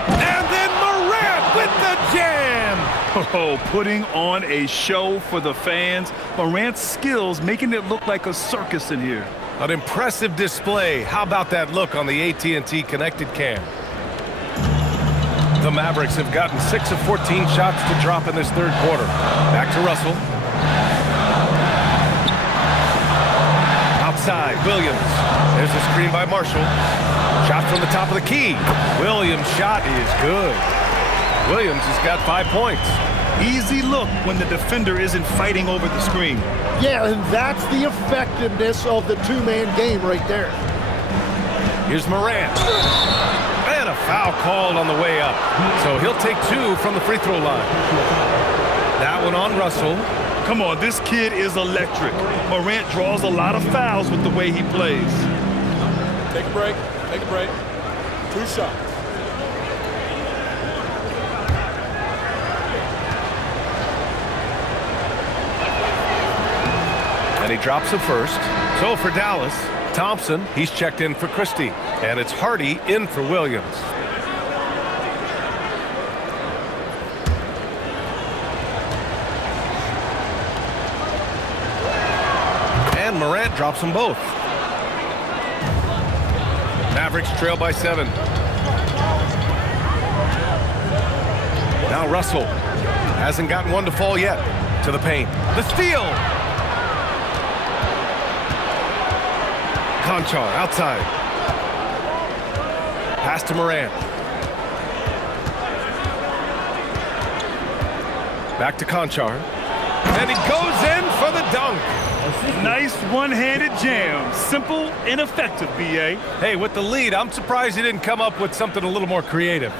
And then Morant with the jam! Oh, putting on a show for the fans. Morant's skills making it look like a circus in here. An impressive display. How about that look on the AT&T connected cam? The Mavericks have gotten 6 of 14 shots to drop in this third quarter. Back to Russell. Outside, Williams. There's a screen by Marshall. Shot from the top of the key. Williams' shot is good. Williams has got 5 points. Easy look when the defender isn't fighting over the screen. Yeah, and that's the effectiveness of the two-man game right there. Here's Morant. And a foul called on the way up. So he'll take 2 from the free throw line. That one on Russell. Come on, this kid is electric. Morant draws a lot of fouls with the way he plays. Take a break. Take a break. 2 shots. And he drops the first. So for Dallas, Thompson, he's checked in for Christie. And it's Hardy in for Williams. And Morant drops them both. Mavericks trail by 7. Now Russell hasn't gotten one to fall yet. To the paint. The steal! Conchar outside. Pass to Morant. Back to Conchar. And he goes in for the dunk. Nice one-handed jam. Simple and effective, B.A. Hey, with the lead, I'm surprised he didn't come up with something a little more creative.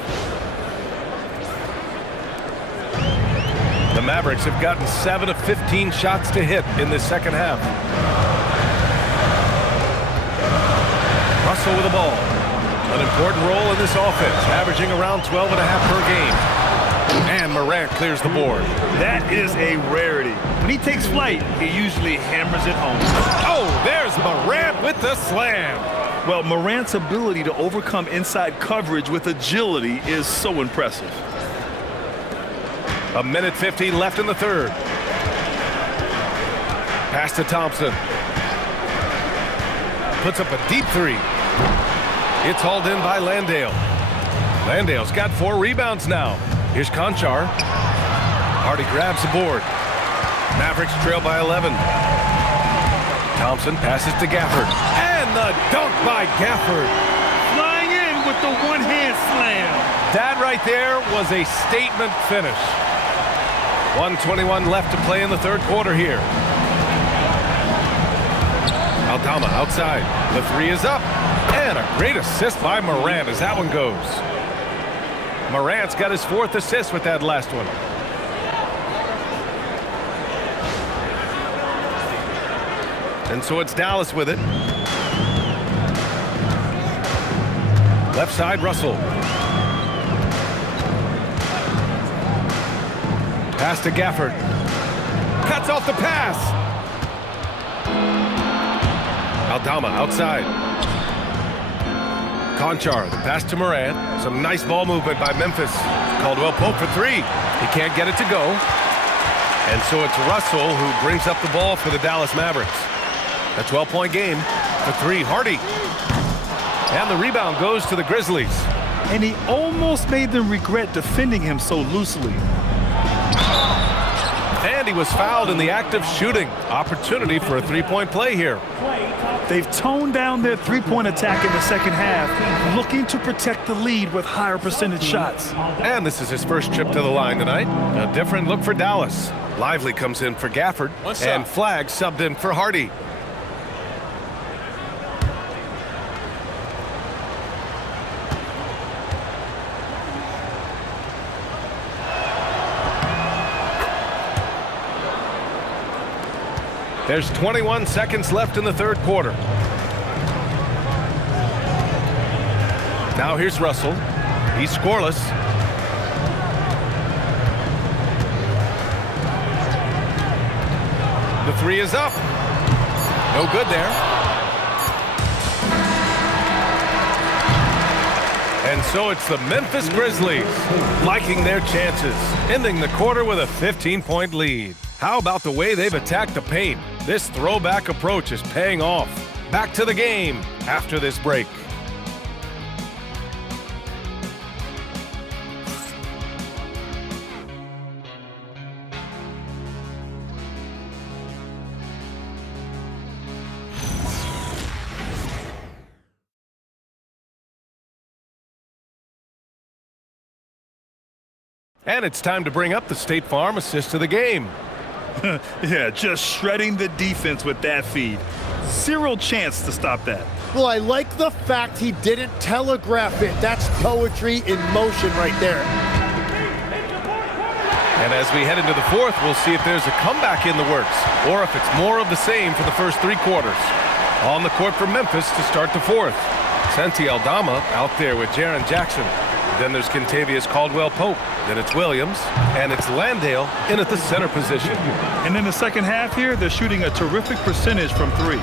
The Mavericks have gotten 7 of 15 shots to hit in this second half. Russell with the ball. An important role in this offense, averaging around 12.5 per game. And Morant clears the board. That is a rarity. When he takes flight, he usually hammers it home. Oh, there's Morant with the slam. Well, Morant's ability to overcome inside coverage with agility is so impressive. 1:50 left in the third. Pass to Thompson. Puts up a deep 3. It's hauled in by Landale. Landale's got 4 rebounds now. Here's Conchar. Hardy grabs the board. Mavericks trail by 11. Thompson passes to Gafford. And the dunk by Gafford. Flying in with the one-hand slam. That right there was a statement finish. 1:21 left to play in the third quarter here. Aldama outside. The 3 is up. And a great assist by Morant as that one goes. Morant's got his 4th assist with that last one. And so it's Dallas with it. Left side, Russell. Pass to Gafford. Cuts off the pass. Aldama outside. Conchar, the pass to Morant. Some nice ball movement by Memphis. Caldwell Pope for 3. He can't get it to go. And so it's Russell who brings up the ball for the Dallas Mavericks. A 12-point game for 3. Hardy. And the rebound goes to the Grizzlies. And he almost made them regret defending him so loosely. And he was fouled in the act of shooting. Opportunity for a three-point play here. They've toned down their three-point attack in the second half, looking to protect the lead with higher percentage shots. And this is his first trip to the line tonight. A different look for Dallas. Lively comes in for Gafford, and Flagg subbed in for Hardy. There's 21 seconds left in the third quarter. Now here's Russell. He's scoreless. The three is up. No good there. And so it's the Memphis Grizzlies liking their chances, ending the quarter with a 15-point lead. How about the way they've attacked the paint? This throwback approach is paying off. Back to the game after this break. And it's time to bring up the State Farm assist of the game. Yeah, just shredding the defense with that feed. Zero chance to stop that. Well, I like the fact he didn't telegraph it. That's poetry in motion right there. And as we head into the fourth, we'll see if there's a comeback in the works or if it's more of the same for the first three quarters. On the court for Memphis to start the fourth. Santi Aldama out there with Jaren Jackson. Then there's Kentavious Caldwell-Pope. Then it's Williams. And it's Landale in at the center position. And in the second half here, they're shooting a terrific percentage from three.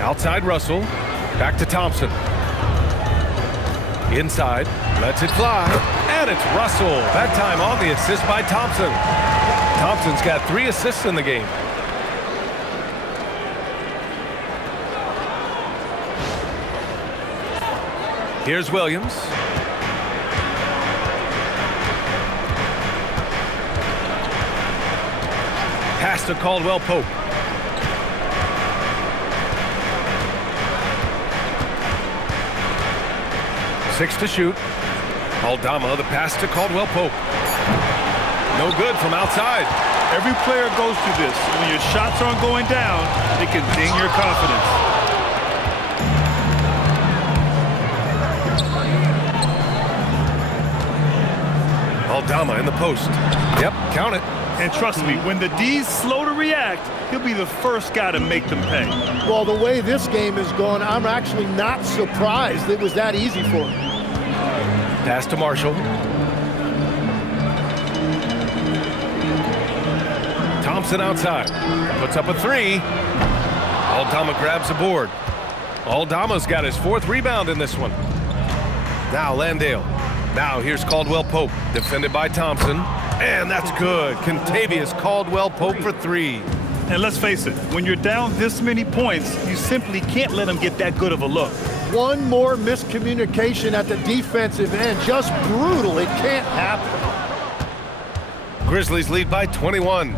Outside Russell. Back to Thompson. Inside. Lets it fly. And it's Russell. That time on the assist by Thompson. Thompson's got 3 assists in the game. Here's Williams. Pass to Caldwell-Pope. Six to shoot. Aldama, the pass to Caldwell-Pope. No good from outside. Every player goes through this. When your shots aren't going down, it can ding your confidence. Aldama in the post. Yep, count it. And trust me, when the D's slow to react, he'll be the first guy to make them pay. Well, the way this game is going, I'm actually not surprised it was that easy for him. Pass to Marshall. Thompson outside. Puts up a 3. Aldama grabs the board. Aldama's got his 4th rebound in this one. Now Landale. Now here's Caldwell-Pope, defended by Thompson. And that's good. Kentavious Caldwell-Pope for 3. And let's face it, when you're down this many points, you simply can't let them get that good of a look. One more miscommunication at the defensive end. Just brutal. It can't happen. Grizzlies lead by 21.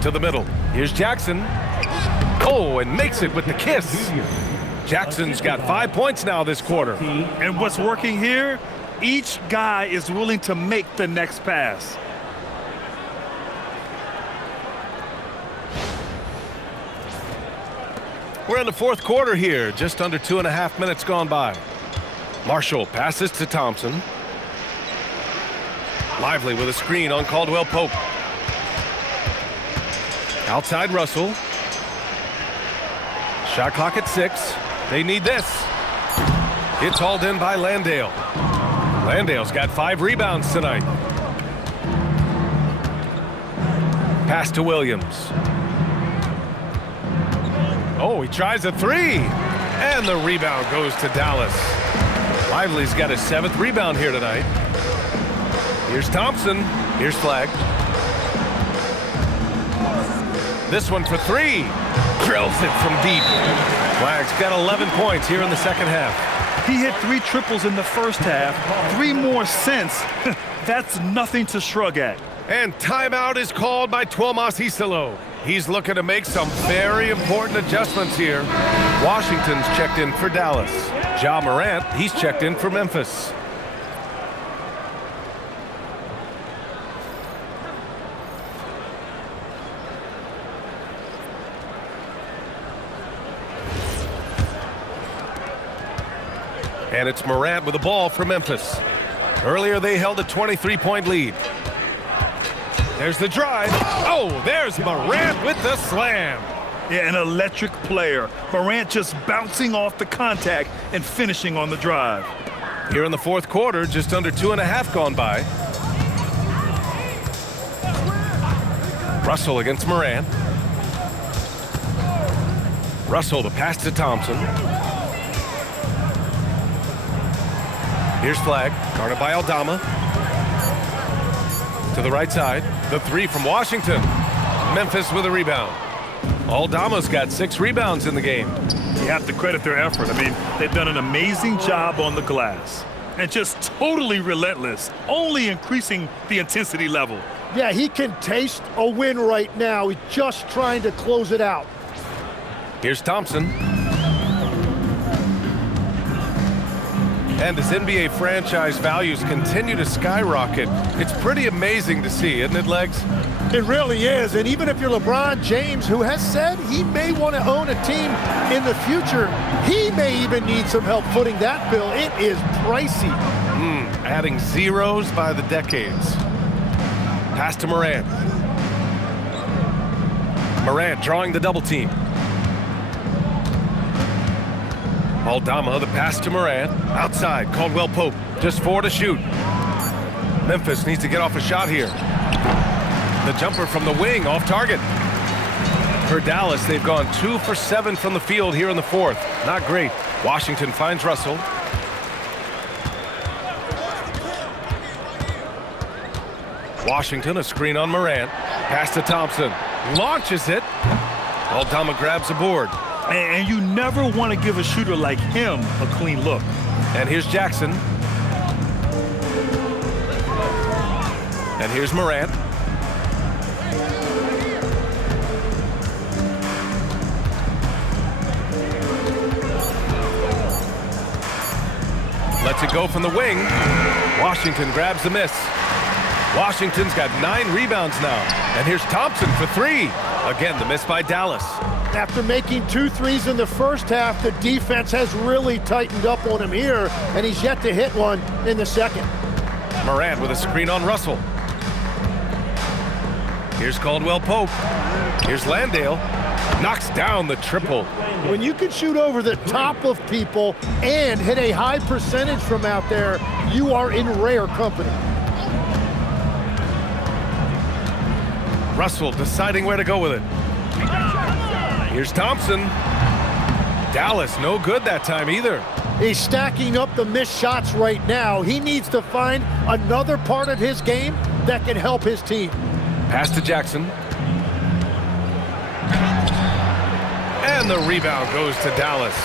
To the middle. Here's Jackson. Oh, and makes it with the kiss. Jackson's got 5 points now this quarter. And what's working here? Each guy is willing to make the next pass. We're in the fourth quarter here, just under 2.5 minutes gone by. Marshall passes to Thompson. Lively with a screen on Caldwell-Pope. Outside Russell. Shot clock at 6. They need this. It's hauled in by Landale. Landale's got 5 rebounds tonight. Pass to Williams. Oh, he tries a 3. And the rebound goes to Dallas. Lively's got his 7th rebound here tonight. Here's Thompson. Here's Flagg. This one for 3. Drills it from deep. Flagg's got 11 points here in the second half. He hit 3 triples in the first half, 3 more since. That's nothing to shrug at. And timeout is called by Tuomas Isalo. He's looking to make some very important adjustments here. Washington's checked in for Dallas. Ja Morant, he's checked in for Memphis. And it's Morant with the ball for Memphis. Earlier they held a 23-point lead. There's the drive. Oh, there's Morant with the slam. Yeah, an electric player. Morant just bouncing off the contact and finishing on the drive. Here in the fourth quarter, just under 2.5 gone by. Russell against Morant. Russell, the pass to Thompson. Here's Flagg, guarded by Aldama. To the right side, the three from Washington. Memphis with a rebound. Aldama's got 6 rebounds in the game. You have to credit their effort. I mean, they've done an amazing job on the glass. And just totally relentless, only increasing the intensity level. Yeah, he can taste a win right now. He's just trying to close it out. Here's Thompson. And as NBA franchise values continue to skyrocket, it's pretty amazing to see, isn't it, Legs? It really is, and even if you're LeBron James, who has said he may want to own a team in the future, he may even need some help footing that bill. It is pricey. Adding zeros by the decades. Pass to Morant. Morant drawing the double team. Aldama, the pass to Morant. Outside, Caldwell Pope. Just 4 to shoot. Memphis needs to get off a shot here. The jumper from the wing, off target. For Dallas, they've gone 2 for 7 from the field here in the fourth. Not great. Washington finds Russell. Washington, a screen on Morant. Pass to Thompson. Launches it. Aldama grabs a board. And you never want to give a shooter like him a clean look. And here's Jackson. And here's Morant. Lets it go from the wing. Washington grabs the miss. Washington's got 9 rebounds now. And here's Thompson for 3. Again, the miss by Dallas. After making 2 threes in the first half, the defense has really tightened up on him here, and he's yet to hit one in the second. Morant with a screen on Russell. Here's Caldwell Pope. Here's Landale. Knocks down the triple. When you can shoot over the top of people and hit a high percentage from out there, you are in rare company. Russell deciding where to go with it. Here's Thompson. Dallas, no good that time either. He's stacking up the missed shots right now. He needs to find another part of his game that can help his team. Pass to Jackson. And the rebound goes to Dallas.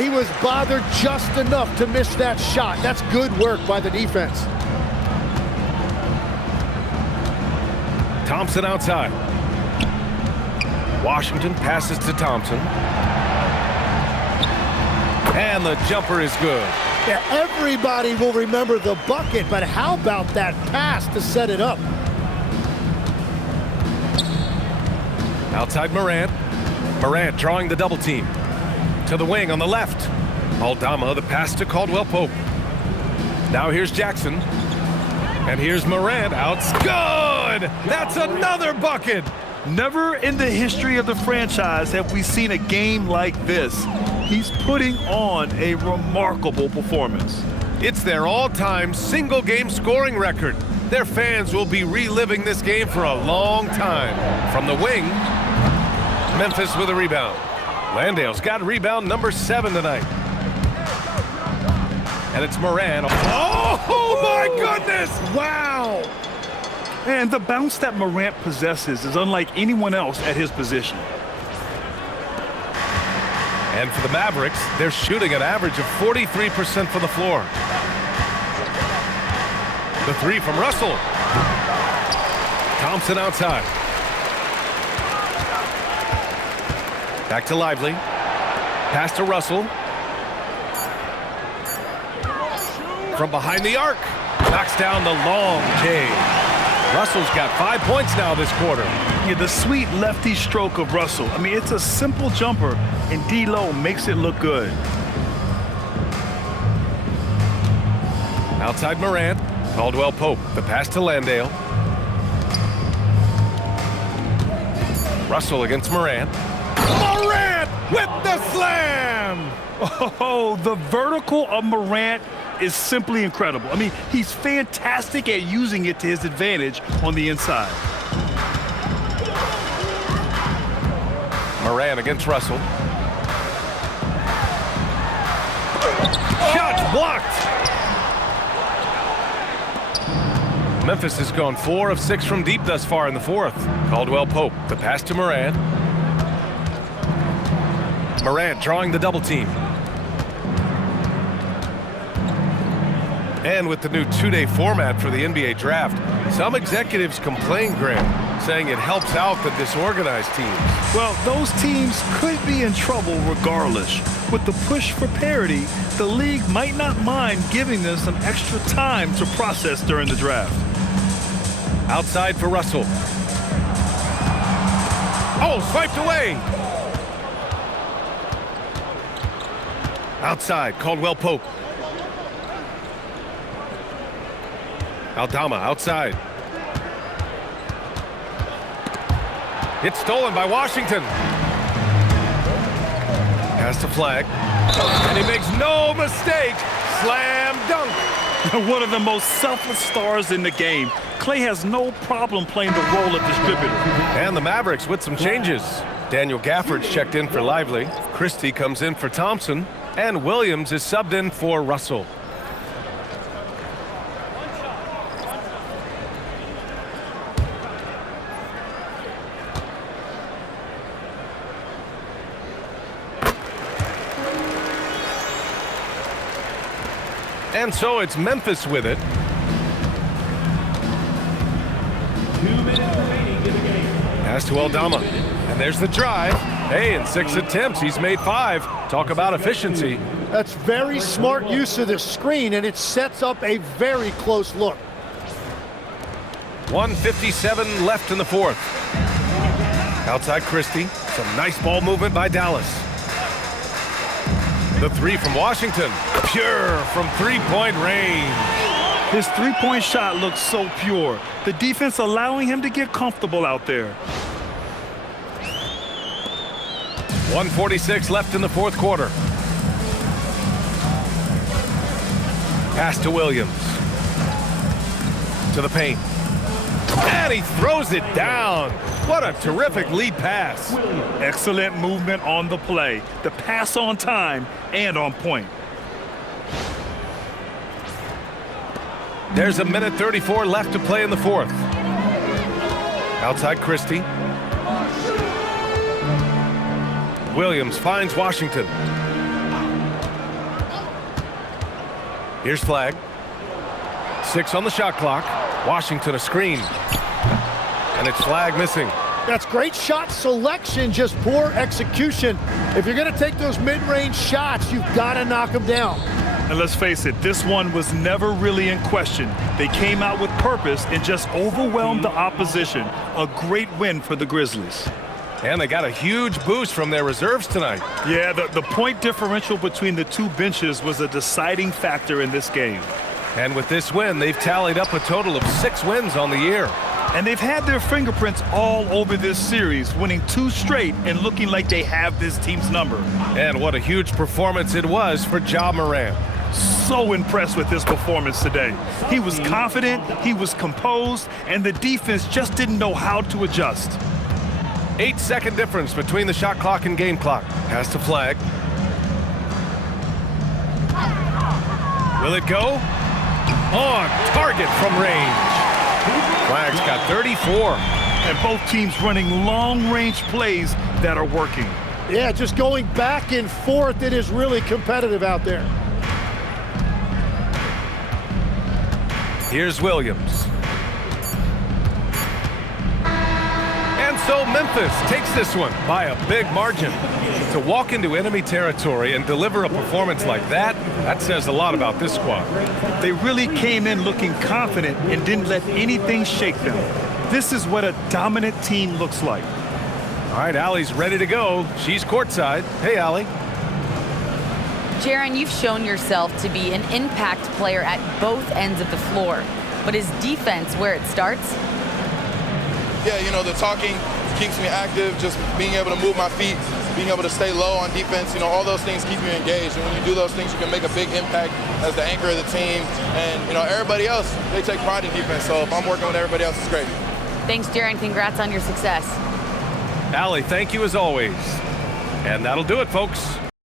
He was bothered just enough to miss that shot. That's good work by the defense. Thompson outside. Washington passes to Thompson. And the jumper is good. Yeah, everybody will remember the bucket, but how about that pass to set it up? Outside Morant. Morant drawing the double team. To the wing on the left. Aldama, the pass to Caldwell Pope. Now here's Jackson. And here's Morant. Out's good! That's another bucket! Never in the history of the franchise have we seen a game like this. He's putting on a remarkable performance. It's their all-time single-game scoring record. Their fans will be reliving this game for a long time. From the wing, Memphis with a rebound. Landale's got rebound number 7 tonight. And it's Morant. Oh my goodness! Wow! And the bounce that Morant possesses is unlike anyone else at his position. And for the Mavericks, they're shooting an average of 43% from the floor. The three from Russell. Thompson outside. Back to Lively. Pass to Russell. From behind the arc. Knocks down the long J. Russell's got 5 points now this quarter. Yeah, the sweet lefty stroke of Russell. I mean, it's a simple jumper, and D-Lo makes it look good. Outside Morant. Caldwell Pope. The pass to Landale. Russell against Morant. Morant with the slam! Oh, the vertical of Morant is simply incredible. I mean, he's fantastic at using it to his advantage on the inside. Morant against Russell. Shots blocked! Memphis has gone 4 of 6 from deep thus far in the fourth. Caldwell Pope, the pass to Morant. Morant drawing the double team. And with the new 2-day format for the NBA draft, some executives complain, Graham, saying it helps out the disorganized teams. Well, those teams could be in trouble regardless. With the push for parity, the league might not mind giving them some extra time to process during the draft. Outside for Russell. Oh, swiped away. Outside, Caldwell Pope. Aldama outside. It's stolen by Washington. Pass to Flagg. And he makes no mistake. Slam dunk. One of the most selfless stars in the game. Clay has no problem playing the role of distributor. And the Mavericks with some changes. Daniel Gafford's checked in for Lively. Christie comes in for Thompson. And Williams is subbed in for Russell. And so it's Memphis with it. 2 minutes remaining in the game. Pass to Aldama. And there's the drive. Hey, in 6 attempts, he's made 5. Talk about efficiency. That's very smart use of the screen, and it sets up a very close look. 1:57 left in the fourth. Outside Christie. Some nice ball movement by Dallas. The three from Washington. Pure from three-point range. His three-point shot looks so pure. The defense allowing him to get comfortable out there. 1:46 left in the fourth quarter. Pass to Williams. To the paint. And he throws it down. What a terrific lead pass. Excellent movement on the play. The pass on time and on point. There's 1:34 left to play in the fourth. Outside Christie. Williams finds Washington. Here's Flagg. 6 on the shot clock. Washington a screen. And it's Flagg missing. That's great shot selection, just poor execution. If you're going to take those mid-range shots, you've got to knock them down. And let's face it, this one was never really in question. They came out with purpose and just overwhelmed the opposition. A great win for the Grizzlies. And they got a huge boost from their reserves tonight. Yeah, the point differential between the two benches was a deciding factor in this game. And with this win, they've tallied up a total of 6 wins on the year. And they've had their fingerprints all over this series, winning 2 straight and looking like they have this team's number. And what a huge performance it was for Ja Morant. So impressed with his performance today. He was confident, he was composed, and the defense just didn't know how to adjust. 8-second difference between the shot clock and game clock. Pass to Flagg. Will it go? On target from range. Flagg's got 34. And both teams running long-range plays that are working. Yeah, just going back and forth, it is really competitive out there. Here's Williams. And so Memphis takes this one by a big margin. To walk into enemy territory and deliver a performance like that says a lot about this squad. They really came in looking confident and didn't let anything shake them. This is what a dominant team looks like. All right, Allie's ready to go. She's courtside. Hey, Allie. Jaren, you've shown yourself to be an impact player at both ends of the floor. But is defense where it starts? Yeah, you know, the talking keeps me active, just being able to move my feet, being able to stay low on defense, you know, all those things keep you engaged. And when you do those things, you can make a big impact as the anchor of the team. And, you know, everybody else, they take pride in defense. So if I'm working with everybody else, it's great. Thanks, Jaren. Congrats on your success. Allie, thank you as always. And that'll do it, folks.